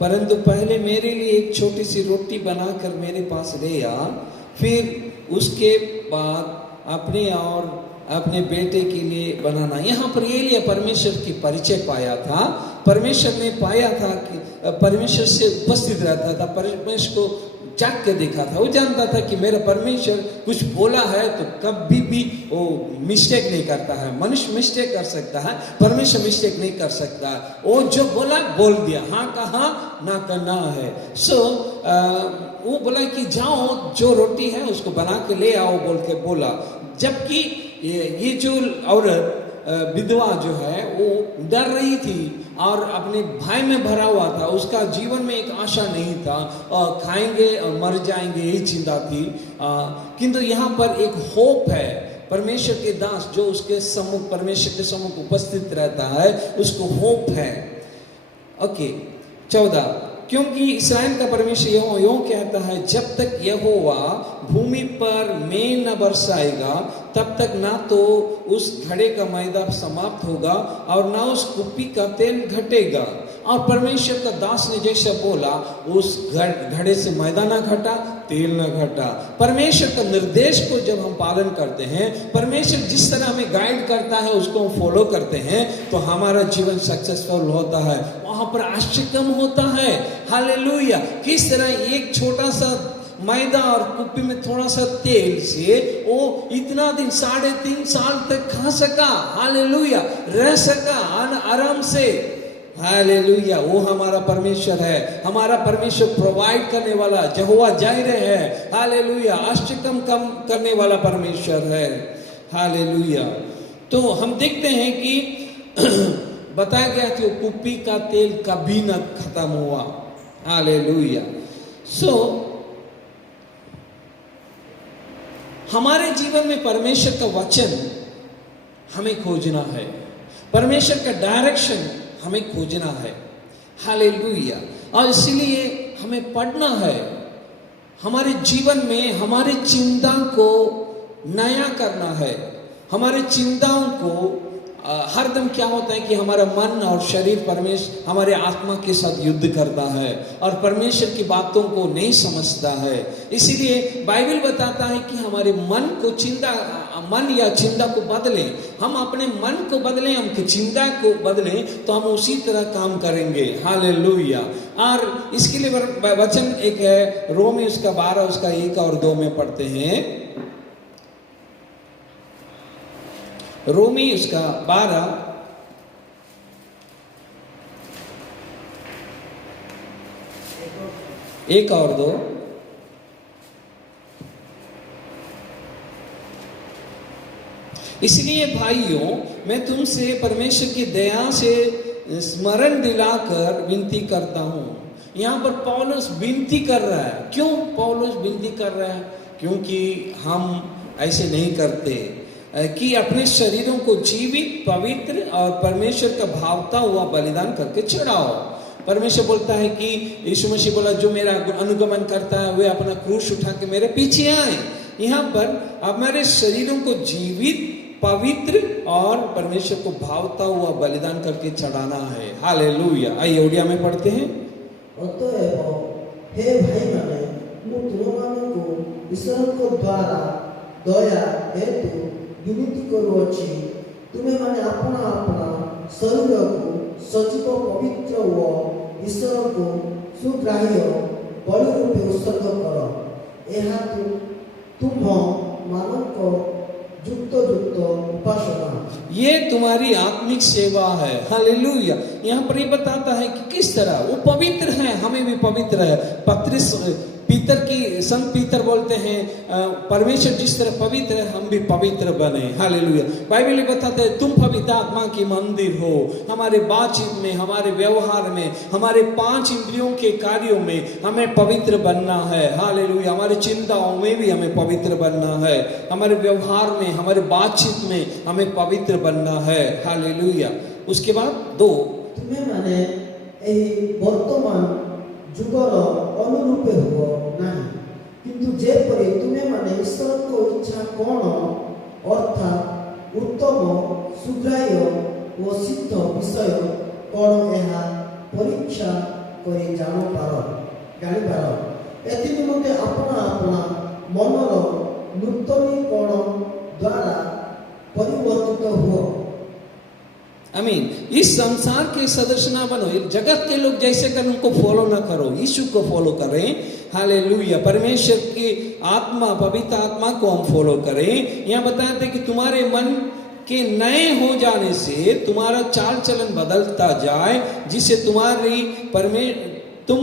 परंतु पहले मेरे लिए एक छोटी सी रोटी बनाकर मेरे पास ले आ, फिर उसके बाद अपने और अपने बेटे के लिए बनाना। यहाँ पर एलिया परमेश्वर की परिचय पाया था। परमेश्वर ने पाया था कि परमेश्वर से उपस्थित रहता था, परमेश्वर को जाग के देखा था। वो जानता था कि मेरा परमेश्वर कुछ बोला है तो कभी भी वो मिस्टेक नहीं करता है। मनुष्य मिस्टेक कर सकता है, परमेश्वर मिस्टेक नहीं कर सकता। वो जो बोला बोल दिया, हाँ कहा ना करना है। वो बोला कि जाओ, जो रोटी है उसको बना के ले आओ बोल के बोला। जबकि ये जो औरत विधवा जो है वो डर रही थी और अपने भाई में भरा हुआ था, उसका जीवन में एक आशा नहीं था, और खाएंगे और मर जाएंगे यही चिंता थी। किंतु यहाँ पर एक होप है। परमेश्वर के दास जो उसके सम्मुख, परमेश्वर के सम्मुख उपस्थित रहता है, उसको होप है। ओके, 14, क्योंकि इस्राएल का परमेश्वर यहोवा यूं कहता है, जब तक यहोवा भूमि पर मेघ न बरसाएगा तब तक ना तो उस घड़े का मैदा समाप्त होगा और ना उस कुप्पी का तेल घटेगा। और परमेश्वर का दास ने जैसा बोला, उस घड़े से मैदा ना घटा, तेल ना घटा। परमेश्वर का निर्देश को जब हम पालन करते हैं, परमेश्वर जिस तरह हमें गाइड करता है उसको हम फॉलो करते हैं, तो हमारा जीवन सक्सेसफुल होता है, वहां पर आश्चर्य कम होता है। हालेलुया। किस तरह एक छोटा सा मैदा और कुप्पी में थोड़ा सा तेल से वो इतना दिन 3.5 साल तक खा सका, हालेलुया, रह सका आराम से, हालेलुया। वो हमारा परमेश्वर है, हमारा परमेश्वर प्रोवाइड करने वाला यहोवा जायरे है, हालेलुया, आश्चर्य कम करने वाला परमेश्वर है, हालेलुया। तो हम देखते हैं कि बताया गया कि वो कुप्पी का तेल कभी न खत्म हुआ, हालेलुया। हमारे जीवन में परमेश्वर का वचन हमें खोजना है, परमेश्वर का डायरेक्शन हमें खोजना है। हालेलुया। और इसीलिए हमें पढ़ना है, हमारे जीवन में हमारे चिंता को नया करना है। हमारे चिंताओं को हरदम क्या होता है कि हमारा मन और शरीर परमेश्वर हमारे आत्मा के साथ युद्ध करता है और परमेश्वर की बातों को नहीं समझता है। इसीलिए बाइबल बताता है कि हमारे मन या चिंता को बदलें। हम अपने मन को बदलें, हम चिंता को बदलें तो हम उसी तरह काम करेंगे। हालेलुया। और इसके लिए वचन एक है, रोमी उसका 12 उसका 1 और 2 में पढ़ते हैं। रोमी उसका 12 1 और 2। इसलिए भाइयों, मैं तुमसे परमेश्वर की दया से स्मरण दिलाकर विनती करता हूं। यहां पर पौलुस विनती कर रहा है। क्यों पौलुस विनती कर रहा है? क्योंकि हम ऐसे नहीं करते कि अपने शरीरों को जीवित, पवित्र और परमेश्वर का भावता हुआ बलिदान करके चढ़ाओ। परमेश्वर बोलता है कि यीशु मसीह बोला, जो मेरा अनुगमन करता है वे अपना क्रूस उठा के मेरे पीछे आए। यहाँ पर हमारे शरीरों को जीवित, पवित्र और परमेश्वर को भावता हुआ बलिदान करके चढ़ाना है। हालेलुया। आइए ओडिया में पढ़ते हैं। अतएव हे भाई माने, मु तुमମାନଙ୍କୁ ଈଶ୍ୱରଙ୍କ ଦ୍ୱାରା ଦୟା ହେତୁ विनती करुଅछि, तुमे माने अपना अपना शरीर को सजीव, पवित्र व ईश्वर को सुग्राह्य बलि रूपे उत्सर्ग कर। यह तुम मानव युक्त उपासना, ये तुम्हारी आत्मिक सेवा है। हालेलुया। यहाँ पर ये बताता है कि किस तरह वो पवित्र है, हमें भी पवित्र है। पीतर की संत पीतर बोलते हैं, परमेश्वर जिस तरह पवित्र है हम भी पवित्र बने। हालेलुया। बाइबल बताते हैं तुम पवित्र आत्मा की मंदिर हो। हमारे बातचीत में, हमारे व्यवहार में, हमारे 5 इंद्रियों के कार्यों में हमें पवित्र बनना है। हालेलुया। हमारी चिंताओं में भी हमें पवित्र बनना है, हमारे व्यवहार में, हमारे बातचीत में हमें पवित्र बनना है। हालेलुया। उसके बाद 2, तुम्हें माने वर्तमान जुगर अनुरूपे हो नहीं, किंतु जेपरि तुम्हें माने ईश्वर को इच्छा कोण अर्थात उत्तम, सुग्राह्य व सिद्ध विषय कोण यह परीक्षा करी जानिपार। एथि निमंते अपना अपना मनर नूतनीकरण द्वारा परिवर्तित हुआ। आमीन। इस संसार के सदस्य ना बनो, जगत के लोग जैसे कर उनको फॉलो ना करो, यीशु को फॉलो करें। हालेलुया। परमेश्वर की आत्मा, पवित्र आत्मा को हम फॉलो करें। यहाँ बताते हैं कि तुम्हारे मन के नए हो जाने से तुम्हारा चाल चलन बदलता जाए, जिससे तुम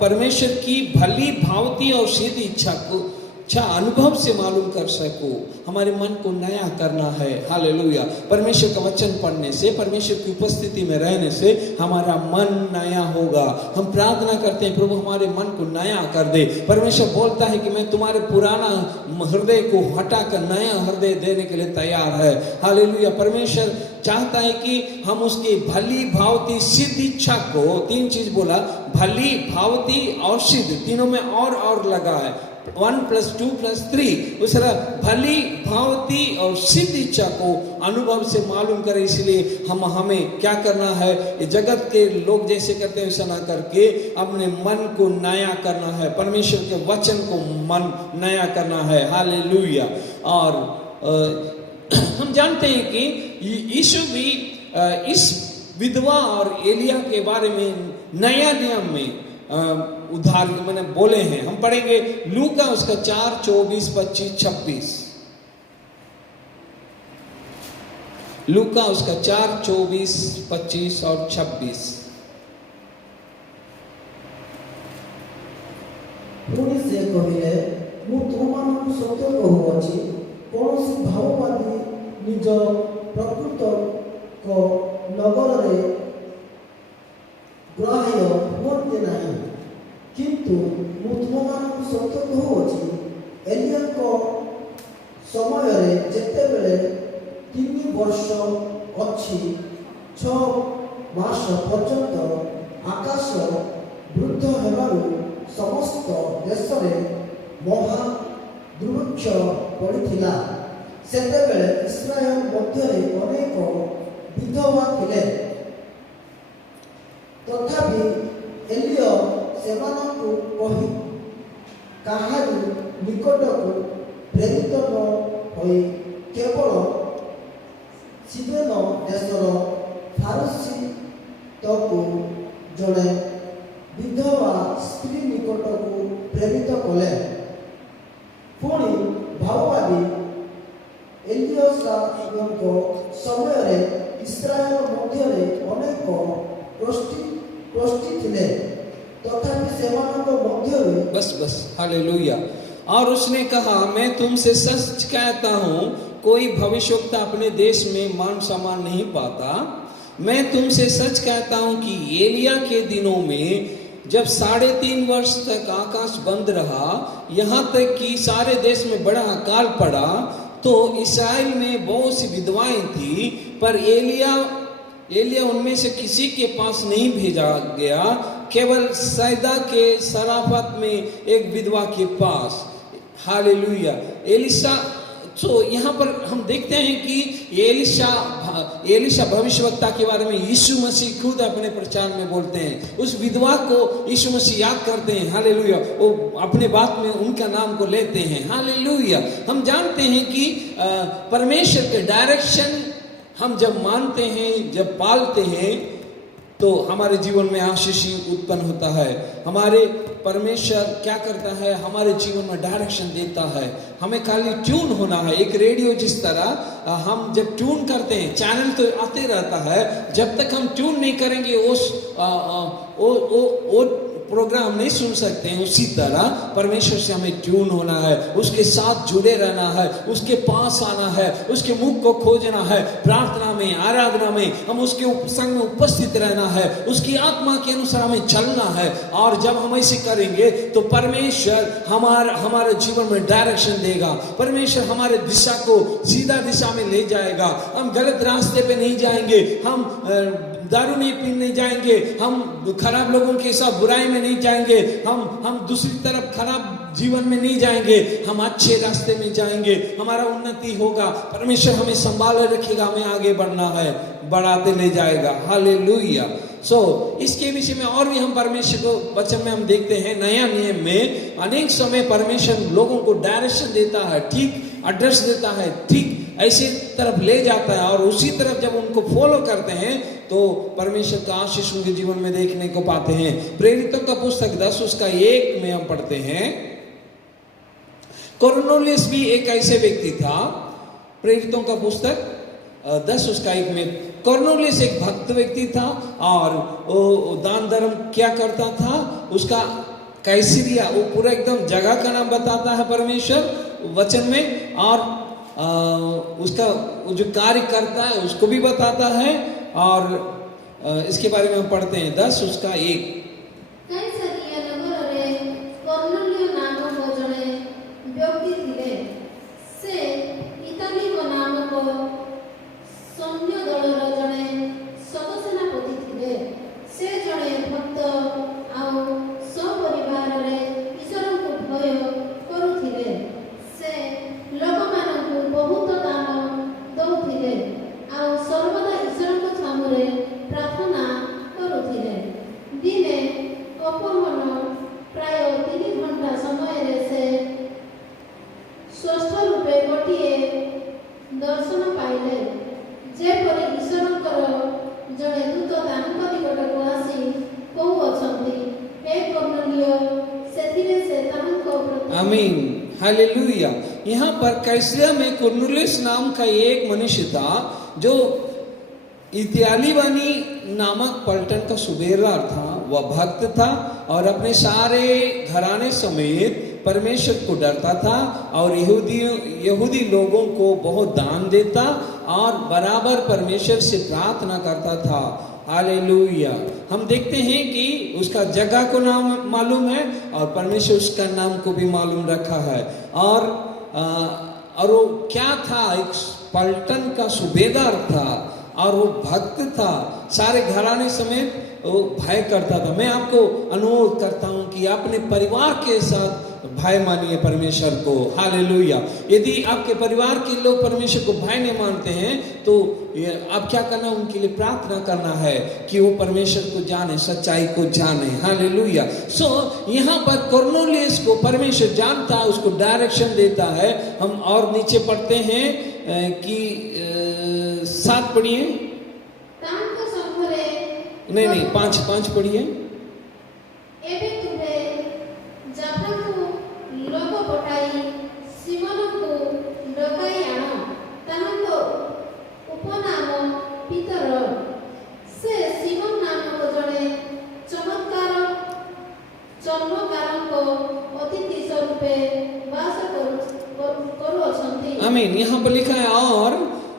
परमेश्वर की भली, भावती और सिद्ध इच्छा को अनुभव से मालूम कर सको। हमारे मन को नया करना है। हालेलुया। परमेश्वर का वचन पढ़ने से, परमेश्वर की उपस्थिति में रहने से हमारा मन नया होगा। हम प्रार्थना करते हैं, प्रभु हमारे मन को नया कर दे। परमेश्वर बोलता है कि मैं तुम्हारे पुराना हृदय को हटाकर नया हृदय देने के लिए तैयार है। हालेलुया। परमेश्वर चाहता है कि हम उसकी भली, भावती, सिद्ध इच्छा को, 3 चीज बोला, भली, भावती और सिद्ध, तीनों में और लगा है, 1 + 2 + 3। उस तरह भली, भावती और सिद्ध इच्छा को अनुभव से मालूम करें। इसलिए हमें क्या करना है? ये जगत के लोग जैसे करते हैं वैसा ना करके अपने मन को नया करना है, परमेश्वर के वचन को मन नया करना है। हालेलुया। और हम जानते हैं कि यीशु भी इस विधवा और एलिया के बारे में नया नियम में उद्धार मैंने बोले हैं। हम पढ़ेंगे लूका उसका 4, 24, 25, 26। लूका उसका 4, 24, 25 और 26। पुणी से कहिले, मु तुमମାନଙ୍କୁ सत्य कहुअछि, कौनसी भाववादी निज प्रकृत को नगर रे ग्राह्य हुअन्ते नहीं, किंतु मु तुमମାନଙ୍କୁ सत्य कहुअछि, एलिया को ଅଛି 6 ମାସ ପର୍ଯ୍ୟନ୍ତ ଆକାଶ ବୃଦ୍ଧ ହେବାରୁ ସମସ୍ତ ଦେଶରେ ମହା ଦୁର୍ଭିକ୍ଷ ପଡ଼ିଥିଲା। ସେତେବେଳେ ଇସ୍ରାଏଲ ମଧ୍ୟରେ ଅନେକ ବିଧବା ଥିଲେ। ତଥାପି ଏଲିୟ ସେମାନଙ୍କୁ କହି କାହାରି ନିକଟକୁ ପ୍ରେରିତ ନ ହୋଇ କେବଳ ସିଦୋନ ଦେଶର ଫାରସିତକୁ ଜଣେ ବିଧବା ସ୍ତ୍ରୀ ନିକଟକୁ ପ୍ରେରିତ କଲେ। ପୁଣି ଭାବବାଦୀ ଏଲିୟସାଙ୍କ ସମୟରେ ଇସ୍ରାଏଲ ମଧ୍ୟରେ ଅନେକ ଗୋଷ୍ଠୀ ଥିଲେ। तथापि सेवकों को मध्यରୁ बस हालेलुया। और उसने कहा, मैं तुमसे सच कहता हूँ, कोई भविष्यवक्ता अपने देश में मान सम्मान नहीं पाता। मैं तुमसे सच कहता हूँ कि एलिया के दिनों में जब 3.5 वर्ष तक आकाश बंद रहा, यहाँ तक कि सारे देश में बड़ा अकाल पड़ा, तो इस्राएल में बहुत सी विधवाएं थी, पर एलिया उनमें से किसी के पास नहीं भेजा गया, केवल सैदा के सराफत में एक विधवा के पास। हालेलुया। एलिशा, तो यहाँ पर हम देखते हैं कि एलिशा भविष्यवक्ता के बारे में यीशु मसीह खुद अपने प्रचार में बोलते हैं। उस विधवा को यीशु मसीह याद करते हैं। हालेलुया। वो अपने बात में उनका नाम को लेते हैं। हालेलुया। हम जानते हैं कि परमेश्वर के डायरेक्शन हम जब मानते हैं, जब पालते हैं, तो हमारे जीवन में आशीष उत्पन्न होता है। हमारे परमेश्वर क्या करता है, हमारे जीवन में डायरेक्शन देता है। हमें खाली ट्यून होना है। एक रेडियो जिस तरह हम जब ट्यून करते हैं, चैनल तो आते रहता है, जब तक हम ट्यून नहीं करेंगे वो प्रोग्राम नहीं सुन सकते हैं। उसी तरह परमेश्वर से हमें ट्यून होना है, उसके साथ जुड़े रहना है, उसके पास आना है, उसके मुख को खोजना है, प्रार्थना में, आराधना में हम उसके संग में उपस्थित रहना है, उसकी आत्मा के अनुसार हमें चलना है। और जब हम ऐसे करेंगे तो परमेश्वर हमारे जीवन में डायरेक्शन देगा। परमेश्वर हमारे दिशा को सीधा दिशा में ले जाएगा। हम गलत रास्ते पे नहीं जाएंगे, हम दारू नहीं पीने जाएंगे, हम खराब लोगों के साथ बुराई में नहीं जाएंगे, हम दूसरी तरफ खराब जीवन में नहीं जाएंगे, हम अच्छे रास्ते में जाएंगे, हमारा उन्नति होगा। परमेश्वर हमें संभाले रखेगा, हमें आगे बढ़ना है, बढ़ाते ले जाएगा। हालेलुया। इसके विषय में और भी हम परमेश्वर को वचन में हम देखते हैं। नया नियम में अनेक समय परमेश्वर लोगों को डायरेक्शन देता है, ठीक एड्रेस देता है, ठीक ऐसी तरफ ले जाता है, और उसी तरफ जब उनको फॉलो करते हैं तो परमेश्वर का आशीष उनके जीवन में देखने को पाते हैं। प्रेरितों का पुस्तक 10:1 में हम पढ़ते हैं, कोर्नेलियस भी एक ऐसे व्यक्ति था। प्रेरितों का पुस्तक 10:1 में कोर्नेलियस एक भक्त व्यक्ति था, और वो दान धर्म क्या करता था, उसका कैसरिया, वो पूरा एकदम जगह का नाम बताता है परमेश्वर वचन में, और उसका जो कार्य करता है उसको भी बताता है। और इसके बारे में हम पढ़ते हैं 10:1। कैसरिया नगରରେ କର୍ଣ୍ଣେଲିୟ ନାମକ ଜଣେ ବ୍ୟକ୍ତି ଥିଲେ। ସେ ଇତାଲିକ ନାମକ ସୈନ୍ୟ ଦଳର ଜଣେ ସଦସେନାପତି ଥିଲେ। ସେ ଜଣେ ଭକ୍ତ ଆଉ ସପରିବାରରେ ଈଶ୍ୱରଙ୍କୁ ଭୟ କରୁଥିଲେ। ସେ ଲୋକମାନଙ୍କୁ ବହୁତ ଦାନ ଦେଉଥିଲେ ଆଉ ସର୍ବଦା ଈଶ୍ୱରଙ୍କ ସାମୁରେ ପ୍ରାର୍ଥନା କରୁଥିଲେ। ଦିନେ ଅପରାହ୍ନ ପ୍ରାୟ 3 ଘଣ୍ଟା ସମୟରେ ସେ ସ୍ୱସ୍ଥ ରୂପେ ଗୋଟିଏ ଦର୍ଶନ ପାଇଲେ, ଯେପରି ଈଶ୍ୱରଙ୍କର ଜଣେ ଦୂତ ତାଙ୍କ ନିକଟକୁ ଆସି କହୁଅଛନ୍ତି, ହେ କର୍ଣ୍ଣେଲିୟ। ସେଥିରେ ସେ ତାଙ୍କ ପ୍ରତି आमीन। हालेलुया। यहाँ पर कैसरिया में कोर्नेलियस नाम का एक मनुष्य था, जो इतालीवानी नामक पलटन का सूबेदार था। वह भक्त था और अपने सारे घराने समेत परमेश्वर को डरता था, और यहूदी लोगों को बहुत दान देता और बराबर परमेश्वर से प्रार्थना करता था। हालेलुया। हम देखते हैं कि उसका जगह को नाम मालूम है, और परमेश्वर उसका नाम को भी मालूम रखा है। और वो क्या था, एक पलटन का सूबेदार था। और वो भक्त था, सारे घराने समेत वो भय करता था। मैं आपको अनुरोध करता हूं कि अपने परिवार के साथ भय मानिए परमेश्वर को। हालेलुया। यदि आपके परिवार के लोग परमेश्वर को भय नहीं मानते हैं तो आप क्या करना, उनके लिए प्रार्थना करना है कि वो परमेश्वर को जाने, सच्चाई को जाने। हालेलुया। यहाँ पर कुरनेलियुस को परमेश्वर जानता है, उसको डायरेक्शन देता है। हम और नीचे पढ़ते हैं कि 7 पढ़िए, नहीं 5 पढ़िए। आमीन। यहाँ पर लिखा है, और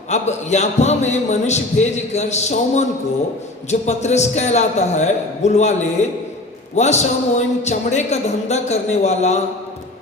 अब याफा में मनुष्य भेजकर शमौन को, जो पतरस कहलाता है, बुलवा ले। वह शमौन चमड़े का धंधा करने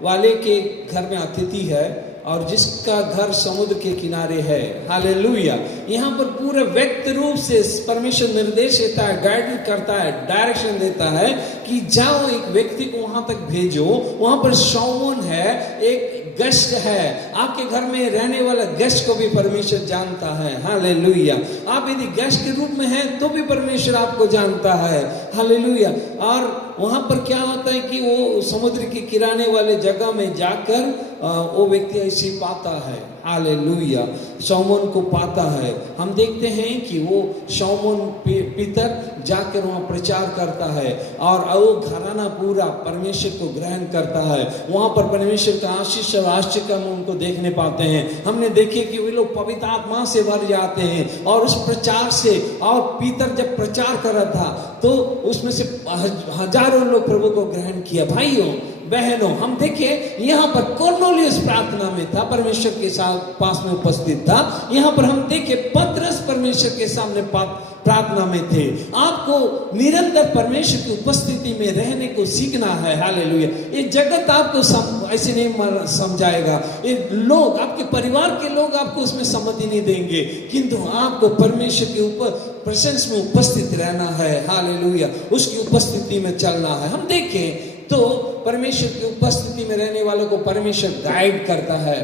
वाले के घर में अतिथि है और जिसका घर समुद्र के किनारे है। हालेलुया। यहाँ पर पूरे व्यक्ति रूप से परमेश्वर निर्देश देता है, गाइड करता है, डायरेक्शन देता है कि जाओ एक व्यक्ति को वहां तक भेजो। वहां पर शमौन है, एक गेस्ट है, आपके घर में रहने वाला गेस्ट को भी परमेश्वर जानता है। हालेलुया। आप यदि गेस्ट के रूप में हैं तो भी परमेश्वर आपको जानता है। हालेलुया। और वहां पर क्या होता है कि वो समुद्र के किनारे वाले जगह में जाकर वो व्यक्ति ऐसे पाता है। हालेलुया। शमौन को पाता है। हम देखते हैं कि वो शमौन पीतर जाकर वहाँ प्रचार करता है और वो घराना पूरा परमेश्वर को ग्रहण करता है। वहाँ पर परमेश्वर का आशीष और आश्चर्य हम उनको देखने पाते हैं। हमने देखे कि वे लोग पवित्र आत्मा से भर जाते हैं और उस प्रचार से, और पीतर जब प्रचार कर रहा था तो उसमें से हजारों लोग प्रभु को ग्रहण किया। भाइयों बहनों, हम देखे यहाँ पर कुरनेलियुस प्रार्थना में था, परमेश्वर के साथ पास में उपस्थित था। यहाँ पर हम देखे पतरस परमेश्वर के सामने प्रार्थना में थे। आपको निरंतर परमेश्वर की उपस्थिति में रहने को सीखना है। हालेलुया। ये जगत आपको ऐसे नहीं समझाएगा, ये लोग, आपके परिवार के लोग आपको उसमें सम्मति नहीं देंगे, किंतु आपको परमेश्वर के ऊपर प्रेजेंस में उपस्थित रहना है। हालेलुया। उसकी उपस्थिति में चलना है। हम देखें तो परमेश्वर की उपस्थिति में रहने वालों को परमेश्वर गाइड करता है,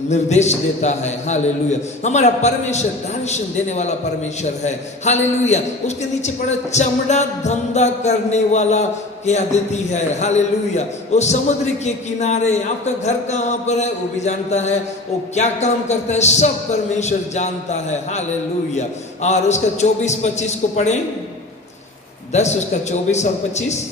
निर्देश देता है। हालेलुया। हमारा परमेश्वर डायरेक्शन देने वाला परमेश्वर है। हालेलुया। उसके नीचे पड़ा चमड़ा धंधा करने वाला के अतिथि है। हालेलुया। वो समुद्र के किनारे, आपका घर कहाँ पर है वो भी जानता है, वो क्या काम करता है सब परमेश्वर जानता है। हालेलुया। और उसका 24-25 को पढ़ें, 10 उसका 24 और 25।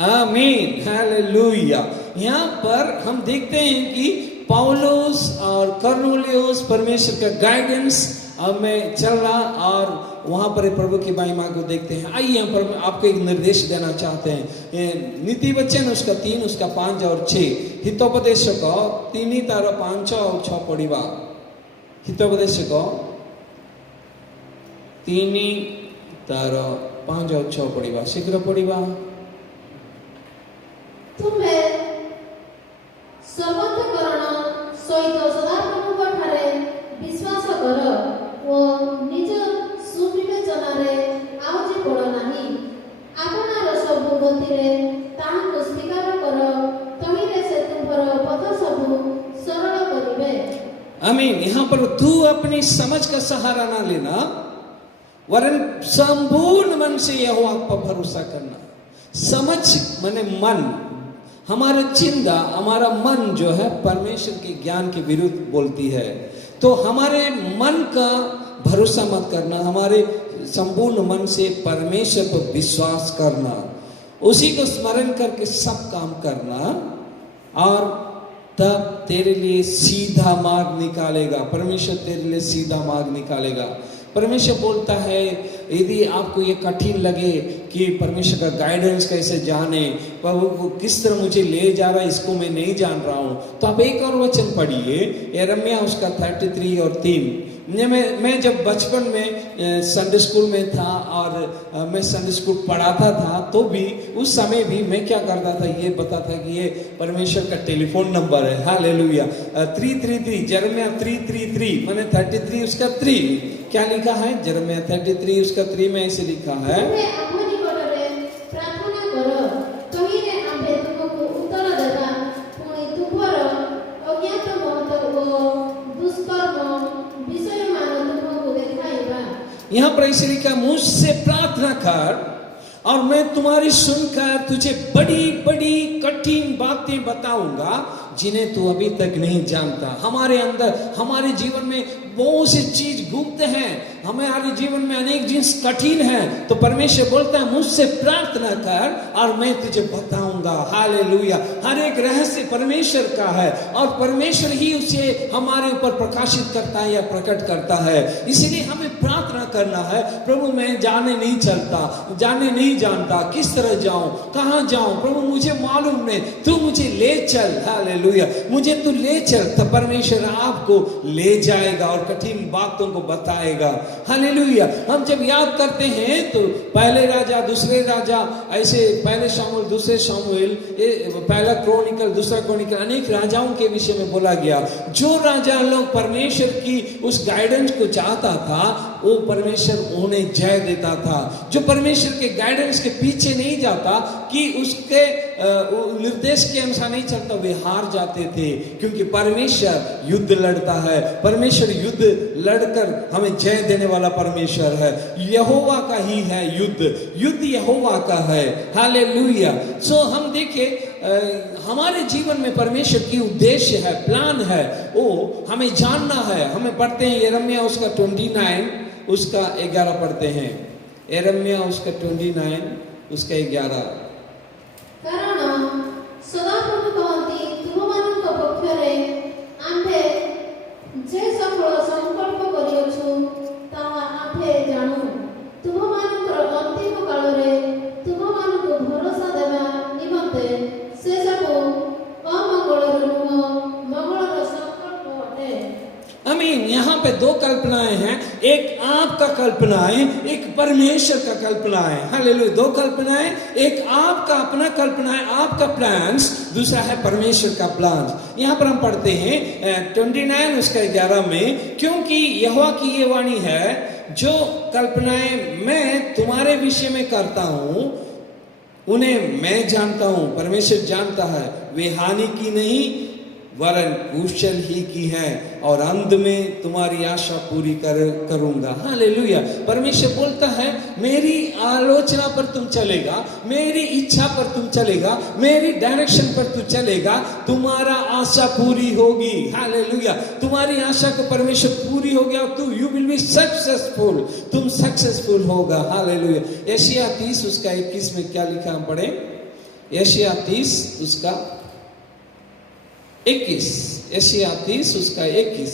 आमीन। हालेलुया। यहाँ पर हम देखते हैं कि पौलुस और कुरनेलियुस परमेश्वर का गाइडेंस में चल रहा और वहाँ पर प्रभु की महिमा को देखते हैं। आइए यहाँ पर आपको एक निर्देश देना चाहते हैं। नीति वचन उसका 3 उसका 5 और 6 हितोपदेशक 3 तार 5 और 6 पढ़िबा। हितोपदेशक 3 तार 5 और 6 पढ़िबा। शीघ्र पढ़िबा। तुमे सर्वोत्तकरण सहित सदाप्रभुଙ୍କ ଠାରେ विश्वास कर ଓ ନିଜ ସୁବିବେଚନାରେ ଆଉଜି ପଡ଼ ନାହିଁ। ଆପଣାର ସବୁ ଗତିରେ ତାହାଙ୍କୁ ସ୍ୱୀକାର କର, ତହିଁରେ ସେ ତୁମର ପଥ ସବୁ ସରଳ କରିବେ। आमीन। यहाँ पर तू अपनी समझ का सहारा ना लेना, वरन संपूर्ण मन से यहोवा पर भरोसा करना। समझ माने मन, हमारा चिंता, हमारा मन जो है परमेश्वर के ज्ञान के विरुद्ध बोलती है। तो हमारे मन का भरोसा मत करना, हमारे संपूर्ण मन से परमेश्वर पर विश्वास करना, उसी को स्मरण करके सब काम करना, और तब तेरे लिए सीधा मार्ग निकालेगा। परमेश्वर तेरे लिए सीधा मार्ग निकालेगा। परमेश्वर बोलता है यदि आपको ये कठिन लगे कि परमेश्वर का गाइडेंस कैसे जाने, प्रभु को किस तरह मुझे ले जा रहा है इसको मैं नहीं जान रहा हूँ, तो आप एक और वचन पढ़िए, यिर्मयाह उसका 33 और 3। मैं जब बचपन में संडे स्कूल में था और मैं संडे स्कूल पढ़ाता था, तो भी उस समय भी मैं क्या करता था, ये बताता कि ये परमेश्वर का टेलीफोन नंबर है। हालेलुया। 333 यिर्मयाह 333 माने 33 उसका 3 क्या लिखा है, यिर्मयाह 33 उसका 3 में ऐसे लिखा है, यहाँ पर ऐसे लिखा, मुझसे प्रार्थना कर और मैं तुम्हारी सुनकर तुझे बड़ी बड़ी कठिन बातें बताऊंगा जिन्हें तू अभी तक नहीं जानता। हमारे अंदर, हमारे जीवन में बहुत सी चीज गुप्त हैं, हमारे जीवन में अनेक चीज कठिन है, तो परमेश्वर बोलता है मुझसे प्रार्थना कर और मैं तुझे बताऊंगा। हालेलुया। हर एक रहस्य परमेश्वर का है और परमेश्वर ही उसे हमारे ऊपर प्रकाशित करता है या प्रकट करता है। इसीलिए हमें प्रार्थना करना है, प्रभु मैं जाने नहीं चलता, जाने नहीं जानता, किस तरह जाऊं, कहां जाऊं, प्रभु मुझे मालूम नहीं, तू मुझे ले चल। हालेलुया। मुझे तू ले चल, तो परमेश्वर आपको ले जाएगा और कठिन बातों को बताएगा। हालेलुया। हम जब याद करते हैं तो पहले राजा, दूसरे राजा, ऐसे पहले शामुएल, दूसरे शामुएल, पहला क्रॉनिकल, दूसरा क्रॉनिकल, अनेक राजाओं के विषय में बोला गया। जो राजा लोग परमेश्वर की उस गाइडेंस को चाहता था, वो परमेश्वर उन्हें जय देता था। जो परमेश्वर के गाइडेंस के पीछे नहीं जाता, कि उसके निर्देश के अनुसार नहीं चलता, वे हार जाते थे, क्योंकि परमेश्वर युद्ध लड़ता है। परमेश्वर युद्ध लड़कर हमें जय देने वाला परमेश्वर है। यहोवा का ही है युद्ध, युद्ध यहोवा का है। हालेलुया। सो हम देखें हमारे जीवन में परमेश्वर की उद्देश्य है, प्लान है, वो हमें जानना है। हमें पढ़ते हैं यिर्मयाह उसका 29 उसका 11 पढ़ते हैं। यिर्मयाह उसका 29 उसका 11। कारण सदाप्रभु कहती तुमମାନଙ୍କ पक्षरे आम्भे जे सफल संकल्प करियछु ताहा आम्भे जानु। तुमମାନଙ୍କର अंतिम कालरे तुमମାନଙ୍କୁ भरोसा देवा निमंते से सब अमंगलर नुह मंगलर संकल्प अटे। आमीन। यहाँ पे दो कल्पनाएं हैं, एक आपका कल्पना है, एक परमेश्वर का कल्पना है। हालेलुया। दो कल्पनाएं, एक आपका अपना कल्पना है, आपका प्लान्स, दूसरा है परमेश्वर का प्लान। यहाँ पर हम पढ़ते हैं 29 उसका 11 में, क्योंकि यहोवा की ये वाणी है, जो कल्पनाएं मैं तुम्हारे विषय में करता हूं उन्हें मैं जानता हूं। परमेश्वर जानता है, वे हानि की नहीं वरन कुशल ही की है, और अंत में तुम्हारी आशा पूरी करूंगा। हालेलुया। परमेश्वर बोलता है मेरी आलोचना पर तुम चलेगा, मेरी इच्छा पर तुम चलेगा, मेरी डायरेक्शन पर तू चलेगा, तुम्हारा आशा पूरी होगी। हालेलुया। तुम्हारी आशा को परमेश्वर पूरी हो गया, तू यू विल बी सक्सेसफुल, तुम सक्सेसफुल होगा। हालेलुया। यशायाह 30 उसका 21 में क्या लिखा हम पढ़े, यशायाह 30 उसका 21, यशायाह 30 उसका 21।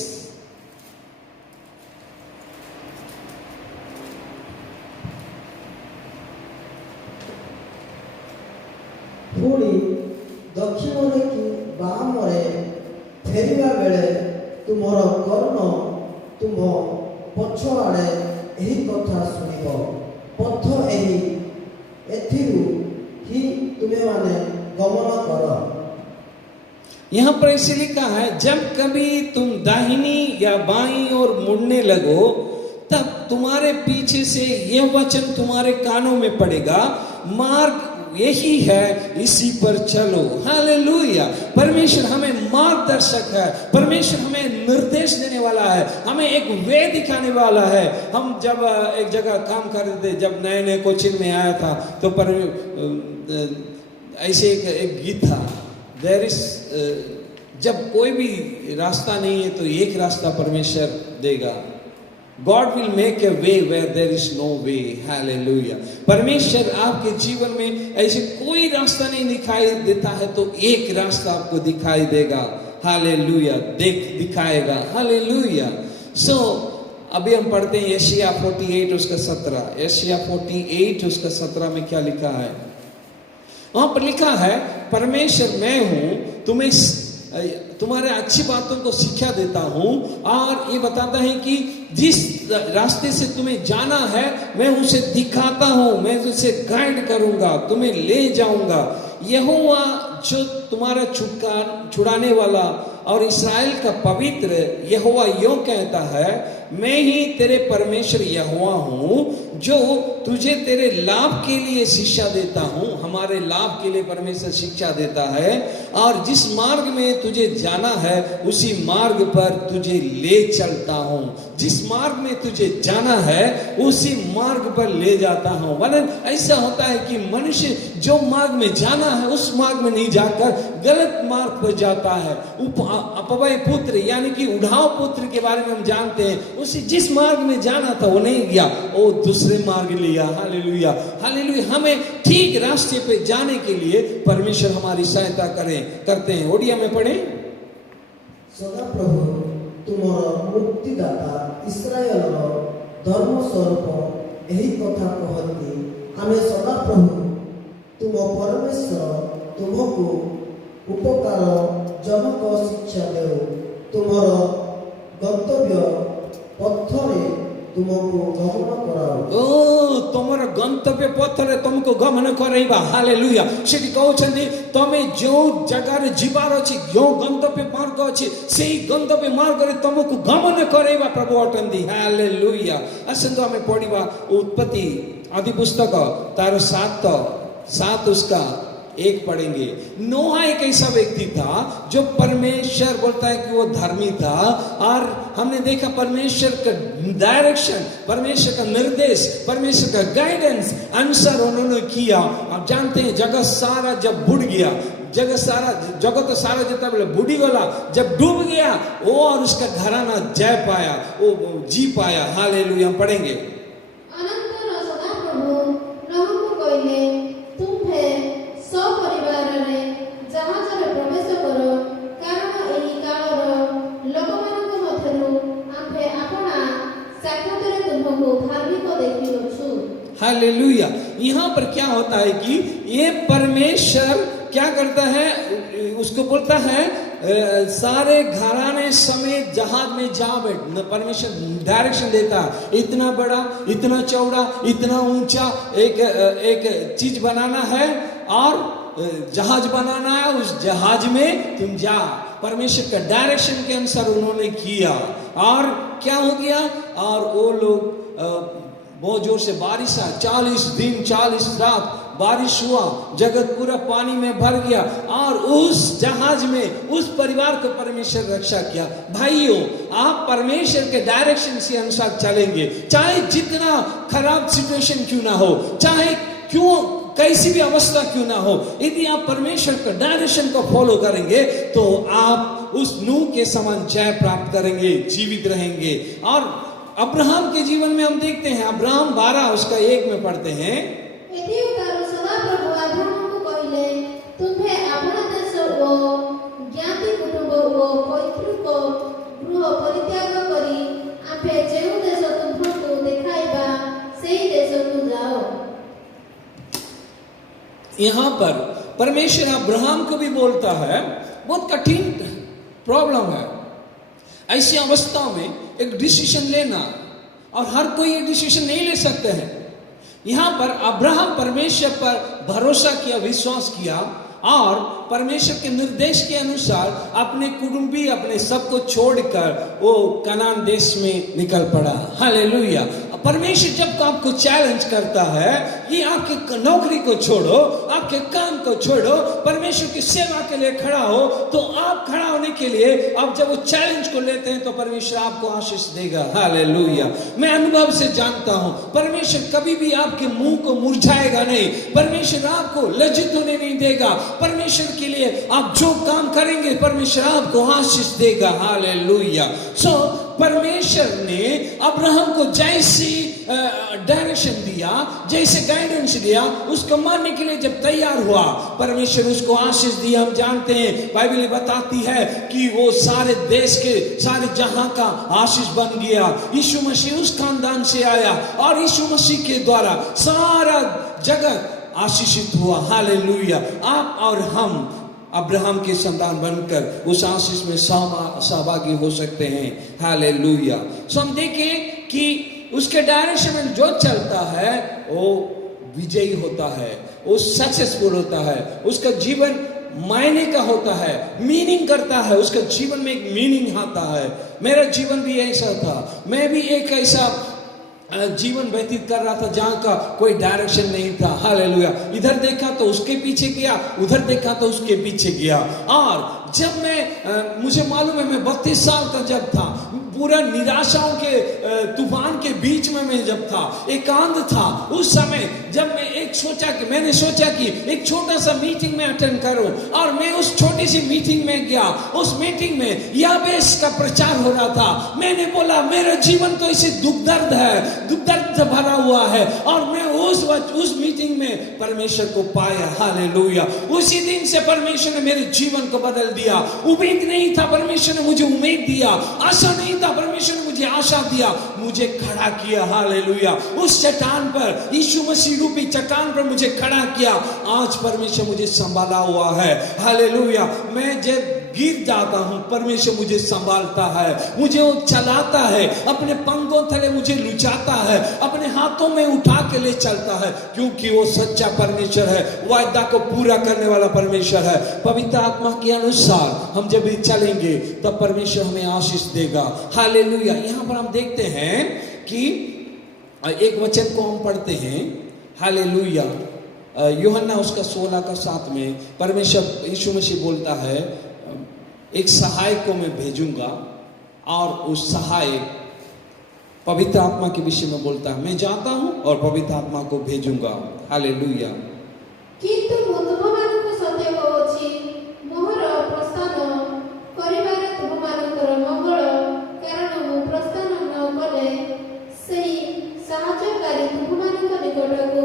पुणी दक्षिण कि बामरे फेरिया बेले तुमर कर्ण तुम पछ आड़े एही कथा सुनिब। पथ एही एथिरु ही तुमे माने गमन कर। यहाँ पर ऐसे लिखा है, जब कभी तुम दाहिनी या बाईं ओर मुड़ने लगो, तब तुम्हारे पीछे से यह वचन तुम्हारे कानों में पड़ेगा, मार्ग यही है, इसी पर चलो। हालेलुया। परमेश्वर हमें मार्गदर्शक है, परमेश्वर हमें निर्देश देने वाला है, हमें एक वे दिखाने वाला है। हम जब एक जगह काम कर रहे थे, जब नए नए कोचिंग में आया था, तो ऐसे एक गीत था, देयर इज, जब कोई भी रास्ता नहीं है तो एक रास्ता परमेश्वर देगा। God will make a way where there is no way. Hallelujah. परमेश्वर आपके जीवन में ऐसे कोई रास्ता नहीं दिखाई देता है, तो एक रास्ता आपको दिखाई देगा। हालेलुया। दिखाएगा। हालेलुया। सो अभी हम पढ़ते हैं यशायाह 48 उसका 17। यशायाह 48 उसका 17 में क्या लिखा है? वहां पर लिखा है, परमेश्वर मैं हूं, तुम्हारे अच्छी बातों को शिक्षा देता हूं, और ये बताता है कि जिस रास्ते से तुम्हें जाना है मैं उसे दिखाता हूं, मैं उसे गाइड करूंगा, तुम्हें ले जाऊंगा। यहोवा जो तुम्हारा छुड़ाने वाला और इस्राएल का पवित्र यहोवा यूं कहता है, मैं ही तेरे परमेश्वर यहोवा हूं, जो तुझे तेरे लाभ के लिए शिक्षा देता हूं। हमारे लाभ के लिए परमेश्वर शिक्षा देता है, और जिस मार्ग में तुझे जाना है उसी मार्ग पर तुझे ले चलता हूं। जिस मार्ग में तुझे जाना है उसी मार्ग पर ले जाता हूं। वरन ऐसा होता है कि मनुष्य जो मार्ग में जाना है उस मार्ग में नहीं जाकर गलत मार्ग पर जाता है। अपव्यय पुत्र यानी कि उढ़ाव पुत्र के बारे में हम जानते हैं, उसे जिस मार्ग में जाना था वो नहीं गया, वो दूसरे मार्ग लिया। Hallelujah, hallelujah. हमें ठीक रास्ते पे जाने के लिए परमेश्वर हमारी सहायता करते हैं। ओडिया में पढ़े, सदा प्रभु तुमर मुक्तिदाता इस्राएल धर्म स्वरूप यही कथा कहती, आमे सदा प्रभु तुम परमेश्वर तुमको उपकार जनक शिक्षा देव, तुमर गंतव्य पथरे तुमको गमन कराओ। ओ तुमर गंतव्य पथरे तुमको गमन कराइबा। हालेलुया। सेठी कहउछन्ती तमे जो जगह रे जिबार अछि, जो गंतव्य मार्ग अछि, सेही गंतव्य मार्ग रे तुमको गमन कराइबा प्रभु अटन्ती। हालेलुया। आसंतो हमें पढिबा उत्पत्ति आदि पुस्तक तार 7 उसका 1 पढ़ेंगे। नोहा एक ऐसा व्यक्ति था जो परमेश्वर बोलता है कि वो धर्मी था, और हमने देखा परमेश्वर का डायरेक्शन, परमेश्वर का निर्देश, परमेश्वर का गाइडेंस अनुसार उन्होंने किया। आप जानते हैं जगत सारा जब बुड़ गया, जगत सारा जितना बोले बुढ़ी गला, जब डूब गया वो और उसका घराना जय पाया, वो जी पाया। हालेलुया। हम पढ़ेंगे। अनंतर सदा प्रभु नोहको कहले, तुम्हे सपरिवार रे जहाज रे प्रवेश करो, कारण एही कालर लोकमानक मध्यरु आम्भे आपना साक्षात रे तुमको धार्मिक देखियोछु। हालेलुया। यहाँ पर क्या होता है कि ये परमेश्वर क्या करता है, उसको बोलता है सारे घराने समेत जहाज में जा बैठ। परमेश्वर डायरेक्शन देता है, इतना बड़ा, इतना चौड़ा, इतना ऊंचा एक चीज बनाना है और जहाज बनाना है, उस जहाज में तुम जा। परमेश्वर का डायरेक्शन के अनुसार उन्होंने किया, और क्या हो गया, और वो लोग बहुत जोर से बारिश आ, 40 दिन 40 रात बारिश हुआ, जगत पूरा पानी में भर गया, और उस जहाज में उस परिवार को परमेश्वर रक्षा किया। भाइयों, आप परमेश्वर के डायरेक्शन से अनुसार चलेंगे, चाहे जितना खराब सिचुएशन क्यों ना हो, चाहे कैसी भी अवस्था क्यों ना हो, यदि आप परमेश्वर के डायरेक्शन को फॉलो करेंगे तो आप उस नूह के समान जय प्राप्त करेंगे, जीवित रहेंगे। और अब्राहम के जीवन में हम देखते हैं, अब्राहम 12 उसका 1 में पढ़ते हैं, एति उतारो सदा प्रभु अब्राहम को कहले, तुम्हे अपना देश ओ ज्ञाति कुटुंब ओ पैतृक गृह परित्याग करी आम्भे जेउ देश तुमको देखाइबा सेही देश को जाओ। यहाँ पर परमेश्वर अब्राहम को भी बोलता है, बहुत कठिन प्रॉब्लम है, ऐसी अवस्था में एक डिसीजन लेना, और हर कोई ये डिसीजन नहीं ले सकते हैं। यहाँ पर अब्राहम परमेश्वर पर भरोसा किया, विश्वास किया, और परमेश्वर के निर्देश के अनुसार अपने कुटुंबी, अपने सब को छोड़कर वो कनान देश में निकल पड़ा। हालेलुया। परमेश्वर जब आपको चैलेंज करता है, ये आपके नौकरी को छोड़ो, आपके काम को छोड़ो, परमेश्वर की सेवा के लिए खड़ा हो, तो आप खड़ा होने के लिए आप जब वो चैलेंज को लेते हैं तो परमेश्वर आपको आशीष देगा। हालेलुया। मैं अनुभव से जानता हूं, परमेश्वर कभी भी आपके मुंह को मुरझाएगा नहीं, परमेश्वर आपको लज्जित होने नहीं देगा। परमेश्वर के लिए आप जो काम करेंगे परमेश्वर आपको आशीष देगा। हालेलुया। सो परमेश्वर ने अब्राहम को जैसी डायरेक्शन दिया, जैसे गाइडेंस दिया, उसको मानने के लिए जब तैयार हुआ, परमेश्वर उसको आशीष दिया। हम जानते हैं, बाइबल बताती है कि वो सारे देश के, सारे जहां का आशीष बन गया। यीशु मसीह उस खानदान से आया और यीशु मसीह के द्वारा सारा जगत आशीषित हुआ। हालेलुया। आप और हम अब्राहम के संतान बनकर उस आशीष में सहभागी हो सकते हैं। हालेलुया। सो हम देखें कि उसके डायरेक्शन में जो चलता है वो विजयी होता है, वो सक्सेसफुल होता है, उसका जीवन मायने का होता है, मीनिंग करता है, उसका जीवन में एक मीनिंग आता है। मेरा जीवन भी ऐसा था, मैं भी एक ऐसा जीवन व्यतीत कर रहा था जहां का कोई डायरेक्शन नहीं था। हालेलुया। इधर देखा तो उसके पीछे गया, उधर देखा तो उसके पीछे गया। और जब मैं मुझे मालूम है, मैं 32 साल का जब था, पूरा निराशाओं के तूफान के बीच में मैं जब था, एकांत था, उस समय जब मैंने सोचा कि एक छोटा सा मीटिंग में अटेंड करूं, और मैं उस छोटी सी मीटिंग में गया। उस मीटिंग में याबेस का प्रचार हो रहा था। मैंने बोला मेरा जीवन तो इसे दुख दर्द है, दुख दर्द से भरा हुआ है, और मैं उस मीटिंग में परमेश्वर को पाया। हालेलुया। उसी दिन से परमेश्वर ने मेरे जीवन को बदल दिया। उम्मीद नहीं था, परमेश्वर ने मुझे उम्मीद दिया। आशा नहीं था, परमेश्वर ने मुझे आशा दिया, मुझे खड़ा किया। हालेलुया। उस चट्टान पर, यीशु मसीह रूपी चट्टान पर मुझे खड़ा किया। आज परमेश्वर मुझे संभाला हुआ है। हालेलुया। मैं जब गिर जाता हूं, परमेश्वर मुझे संभालता है, मुझे वो चलाता है, अपने पंखों तले मुझे लुचाता है, अपने हाथों में उठा के ले चलता है, क्योंकि वो सच्चा परमेश्वर है, वायदा को पूरा करने वाला परमेश्वर है। पवित्र आत्मा के अनुसार हम जब भी चलेंगे तब परमेश्वर हमें आशीष देगा। हालेलुया। यहाँ पर हम देखते हैं कि एक वचन को हम पढ़ते हैं। हालेलुया। यूहन्ना उसका 16:7 में परमेश्वर यीशु मसीह बोलता है, एक सहायक को मैं भेजूंगा, और उस सहायक पवित्र आत्मा के विषय में बोलता है, मैं जाता हूं और पवित्र आत्मा को भेजूंगा। हालेलुया। କିନ୍ତୁ ମୁଁ ତୁମମାନଙ୍କୁ ସତ୍ୟ କହୁଛି, ମୋହର ପ୍ରସ୍ଥାନ କରିବାରେ ତୁମମାନଙ୍କର ମଙ୍ଗଳ, କାରଣ ମୁଁ ପ୍ରସ୍ଥାନ ନ କଲେ ସେହି ସାହାଯ୍ୟକାରୀ ତୁମମାନଙ୍କ ନିକଟକୁ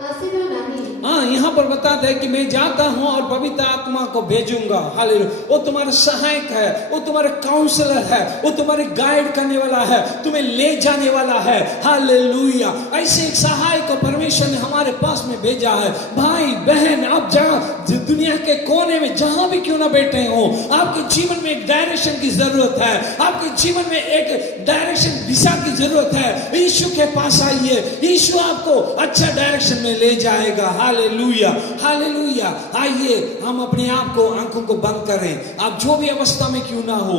ଆସିବ ନାହିଁ। हाँ, यहाँ पर बताता है कि मैं जाता हूं और पवित्र आत्मा को भेजूंगा। हालेलुया। वो तुम्हारा सहायक है, वो तुम्हारा काउंसलर है, वो तुम्हारे गाइड करने वाला है, तुम्हें ले जाने वाला है। हालेलुया। ऐसे एक सहायक को परमेश्वर ने हमारे पास में भेजा है। भाई बहन, आप जहां दुनिया के कोने में जहां भी क्यों ना बैठे हो, आपके जीवन में एक डायरेक्शन की जरूरत है, आपके जीवन में एक डायरेक्शन, दिशा की जरूरत है। यीशु के पास आइए, यीशु आपको अच्छा डायरेक्शन में ले जाएगा। हालेलुया। हालेलुया। आइए हम अपने आप को, आंखों को बंद करें। आप जो भी अवस्था में क्यों ना हो,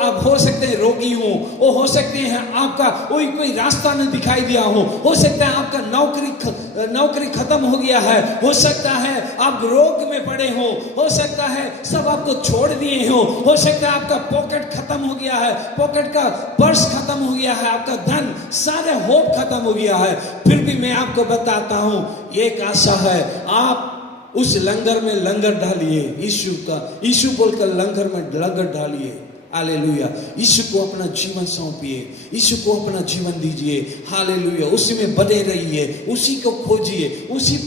आप हो सकते हैं रोगी हो, वो हो सकते हैं आपका कोई रास्ता न दिखाई दिया हो सकता है आपका नौकरी खत्म हो गया है, हो सकता है आप रोग में पड़े हो सकता है सब आपको छोड़ दिए हो सकता है आपका पॉकेट खत्म हो गया है, पॉकेट का पर्स खत्म हो गया है, आपका धन, सारे होप खत्म हो गया है। फिर भी मैं आपको बताता हूं, एक आशा है, आप उस लंगर में लंगर डालिए, यीशु बोलकर लंगर में लंगर डालिए। हालेलुया। यीशु को अपना जीवन सौंपिए, यीशु को अपना जीवन दीजिए। हालेलुया। उसी में बने रहिए, उसी को खोजिए, उसी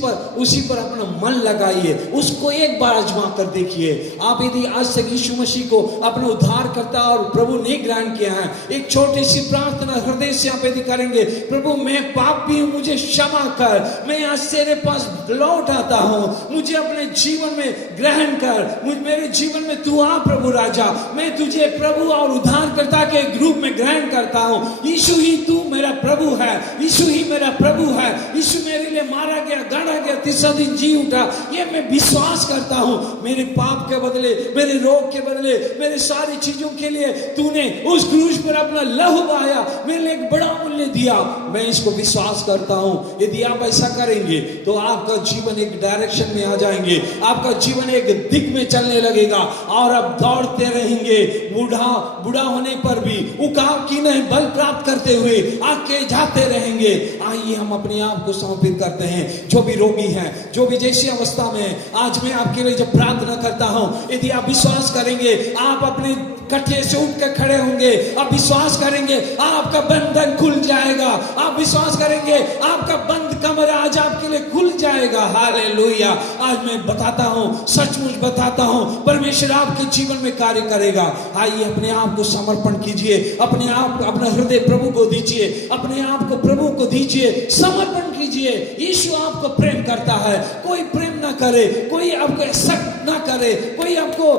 पर अपना मन लगाइए, उसको एक बार आजमा कर देखिए। आप यदि आज तक यीशु मसीह को अपना उद्धारकर्ता और प्रभु ने ग्रहण किया है, एक छोटी सी प्रार्थना हृदय से आप यदि करेंगे, प्रभु मैं पापी हूं, मुझे क्षमा कर, मैं आज तेरे पास लौट आता हूं, मुझे अपने जीवन में ग्रहण कर, मेरे जीवन में तू आ प्रभु राजा, मैं तुझे प्रभु और उद्धारकर्ता के रूप में ग्रहण करता हूं। यीशु ही तू मेरा प्रभु है, यीशु ही मेरा प्रभु है, यीशु मेरे लिए मारा गया, गाड़ा गया, तीसरा दिन जी उठा, ये मैं विश्वास करता हूं। मेरे पाप के बदले, मेरे रोग के बदले, मेरे सारी चीजों के लिए तूने उस क्रूस पर अपना लहू बहाया, मेरे लिए एक बड़ा मूल्य दिया, मैं इसको विश्वास करता हूं। यदि आप ऐसा करेंगे तो आपका जीवन एक डायरेक्शन में आ जाएंगे, आपका जीवन एक दिग में चलने लगेगा, और आप दौड़ते रहेंगे, बूढ़ा होने पर भी उकाब की नहीं बल प्राप्त करते हुए आगे जाते रहेंगे। आइए हम अपने आप को समर्पित करते हैं। जो भी रोगी हैं, जो भी जैसी अवस्था में, आज मैं आपके लिए जब प्रार्थना करता हूं, यदि आप विश्वास करेंगे, आप अपने कट्टे से उठ कर खड़े होंगे, आप विश्वास करेंगे, आपका बंधन खुल जाएगा, आप विश्वास करेंगे, आपका बंध कम कमर आज आपके लिए खुल जाएगा। हालेलुया। आज मैं बताता हूँ, सचमुच बताता हूँ, परमेश्वर आपके जीवन में कार्य करेगा। आइए अपने आप को समर्पण कीजिए, अपने आप अपना हृदय प्रभु को दीजिए, अपने आप को प्रभु को दीजिए, समर्पण कीजिए। यीशु आपको प्रेम करता है। कोई प्रेम ना करे, कोई आपको सख्त ना करे, कोई आपको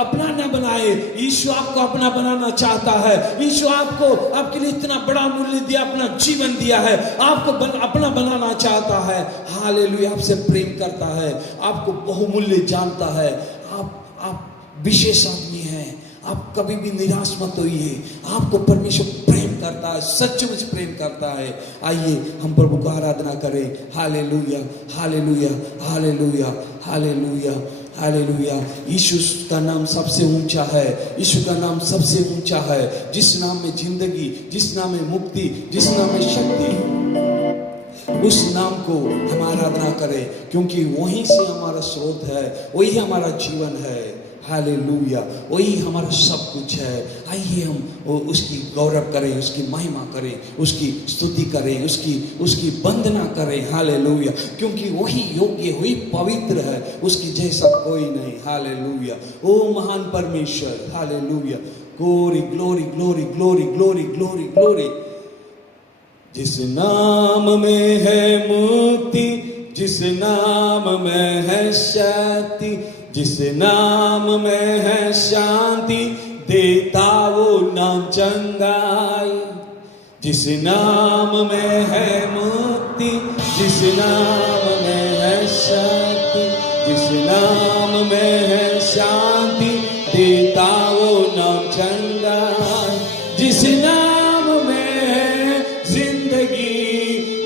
अपना ना बनाए। यीशु आपको अपना बनाना चाहता है। यीशु आपको आपके लिए इतना बड़ा मूल्य दिया, अपना जीवन दिया है, आपको अपना बनाना चाहता है। हालेलुया। आपसे प्रेम करता है, आपको बहुमूल्य जानता है। आप विशेष आदमी हैं। आप कभी भी निराश मत होइए। आपको परमेश्वर प्रेम करता है, सचमुच प्रेम करता है। आइए हम प्रभु को आराधना करें। Hallelujah, hallelujah, hallelujah, hallelujah, hallelujah. यीशु का नाम सबसे ऊंचा है। यीशु का नाम सबसे ऊंचा है। जिस नाम में जिंदगी, जिस नाम में मुक्ति, जिस नाम में शक्ति, उस नाम को हम आराधना करें, क्योंकि वहीं से हमारा स्रोत है, वही हमारा जीवन है। हालेलुया। वही हमारा सब कुछ है। आइए हम उसकी गौरव करें, उसकी महिमा करें, उसकी स्तुति करें, उसकी वंदना करें। हालेलुया। क्योंकि वही योग्य, वही पवित्र है, उसकी जैसा कोई नहीं। हालेलुया। ओ महान परमेश्वर। Hallelujah. Glory, glory, glory, glory, glory, glory, glory. जिस नाम में है मुक्ति, जिस नाम में है शक्ति, जिस नाम में है शांति, देता वो नाम चंगाई। जिस नाम में है मुक्ति, जिस नाम में है शक्ति, जिस नाम में है शांति, देता वो नाम चंगाई। जिस नाम में है जिंदगी,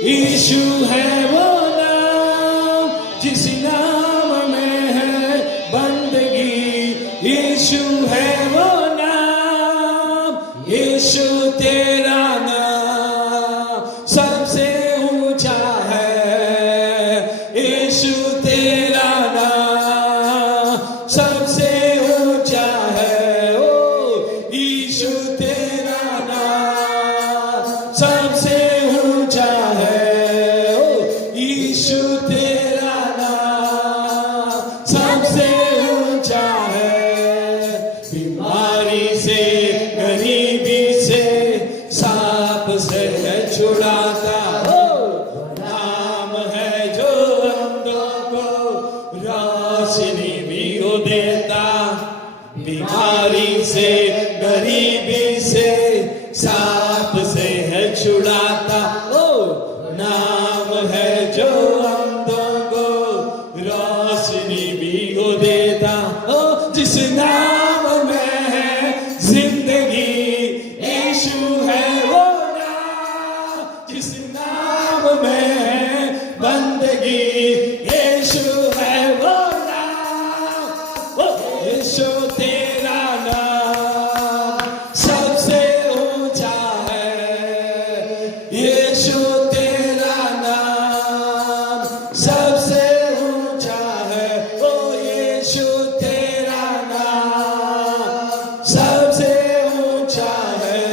यीशु है वो नाम। जिस नाम में है बंदगी, यीशु है वो नाम। यीशु तेरा नाम सबसे ऊंचा है। यीशु तेरा नाम सबसे ऊंचा है। ओ यीशु तेरा नाम सबसे ऊंचा है। ओ यीशु तेरा नाम सबसे ऊंचा है। बीमारी से, गरीबी से, सांप से है छुड़ाता हो। नाम है जो अंधों को रोशनी भी हो देता। बीमारी से, गरीबी से, सांप से है छुड़ाता। ओ नाम है जो अंधों को रोशनी भी हो देता। ओ जिस नाम में है जिंदगी, यीशु है वो नाम। जिस नाम में है बंदगी, यीशु है वो नाम। ओ यीशु तेरा नाम सबसे ऊंचा है। यीशु तेरा नाम सबसे ऊंचा है। ओ यीशु तेरा नाम सबसे ऊंचा है।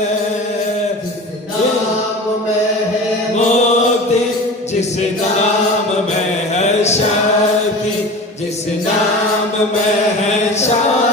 नाम में है मुक्ति, जिस नाम में है शक्ति, जिस नाम में है शांति,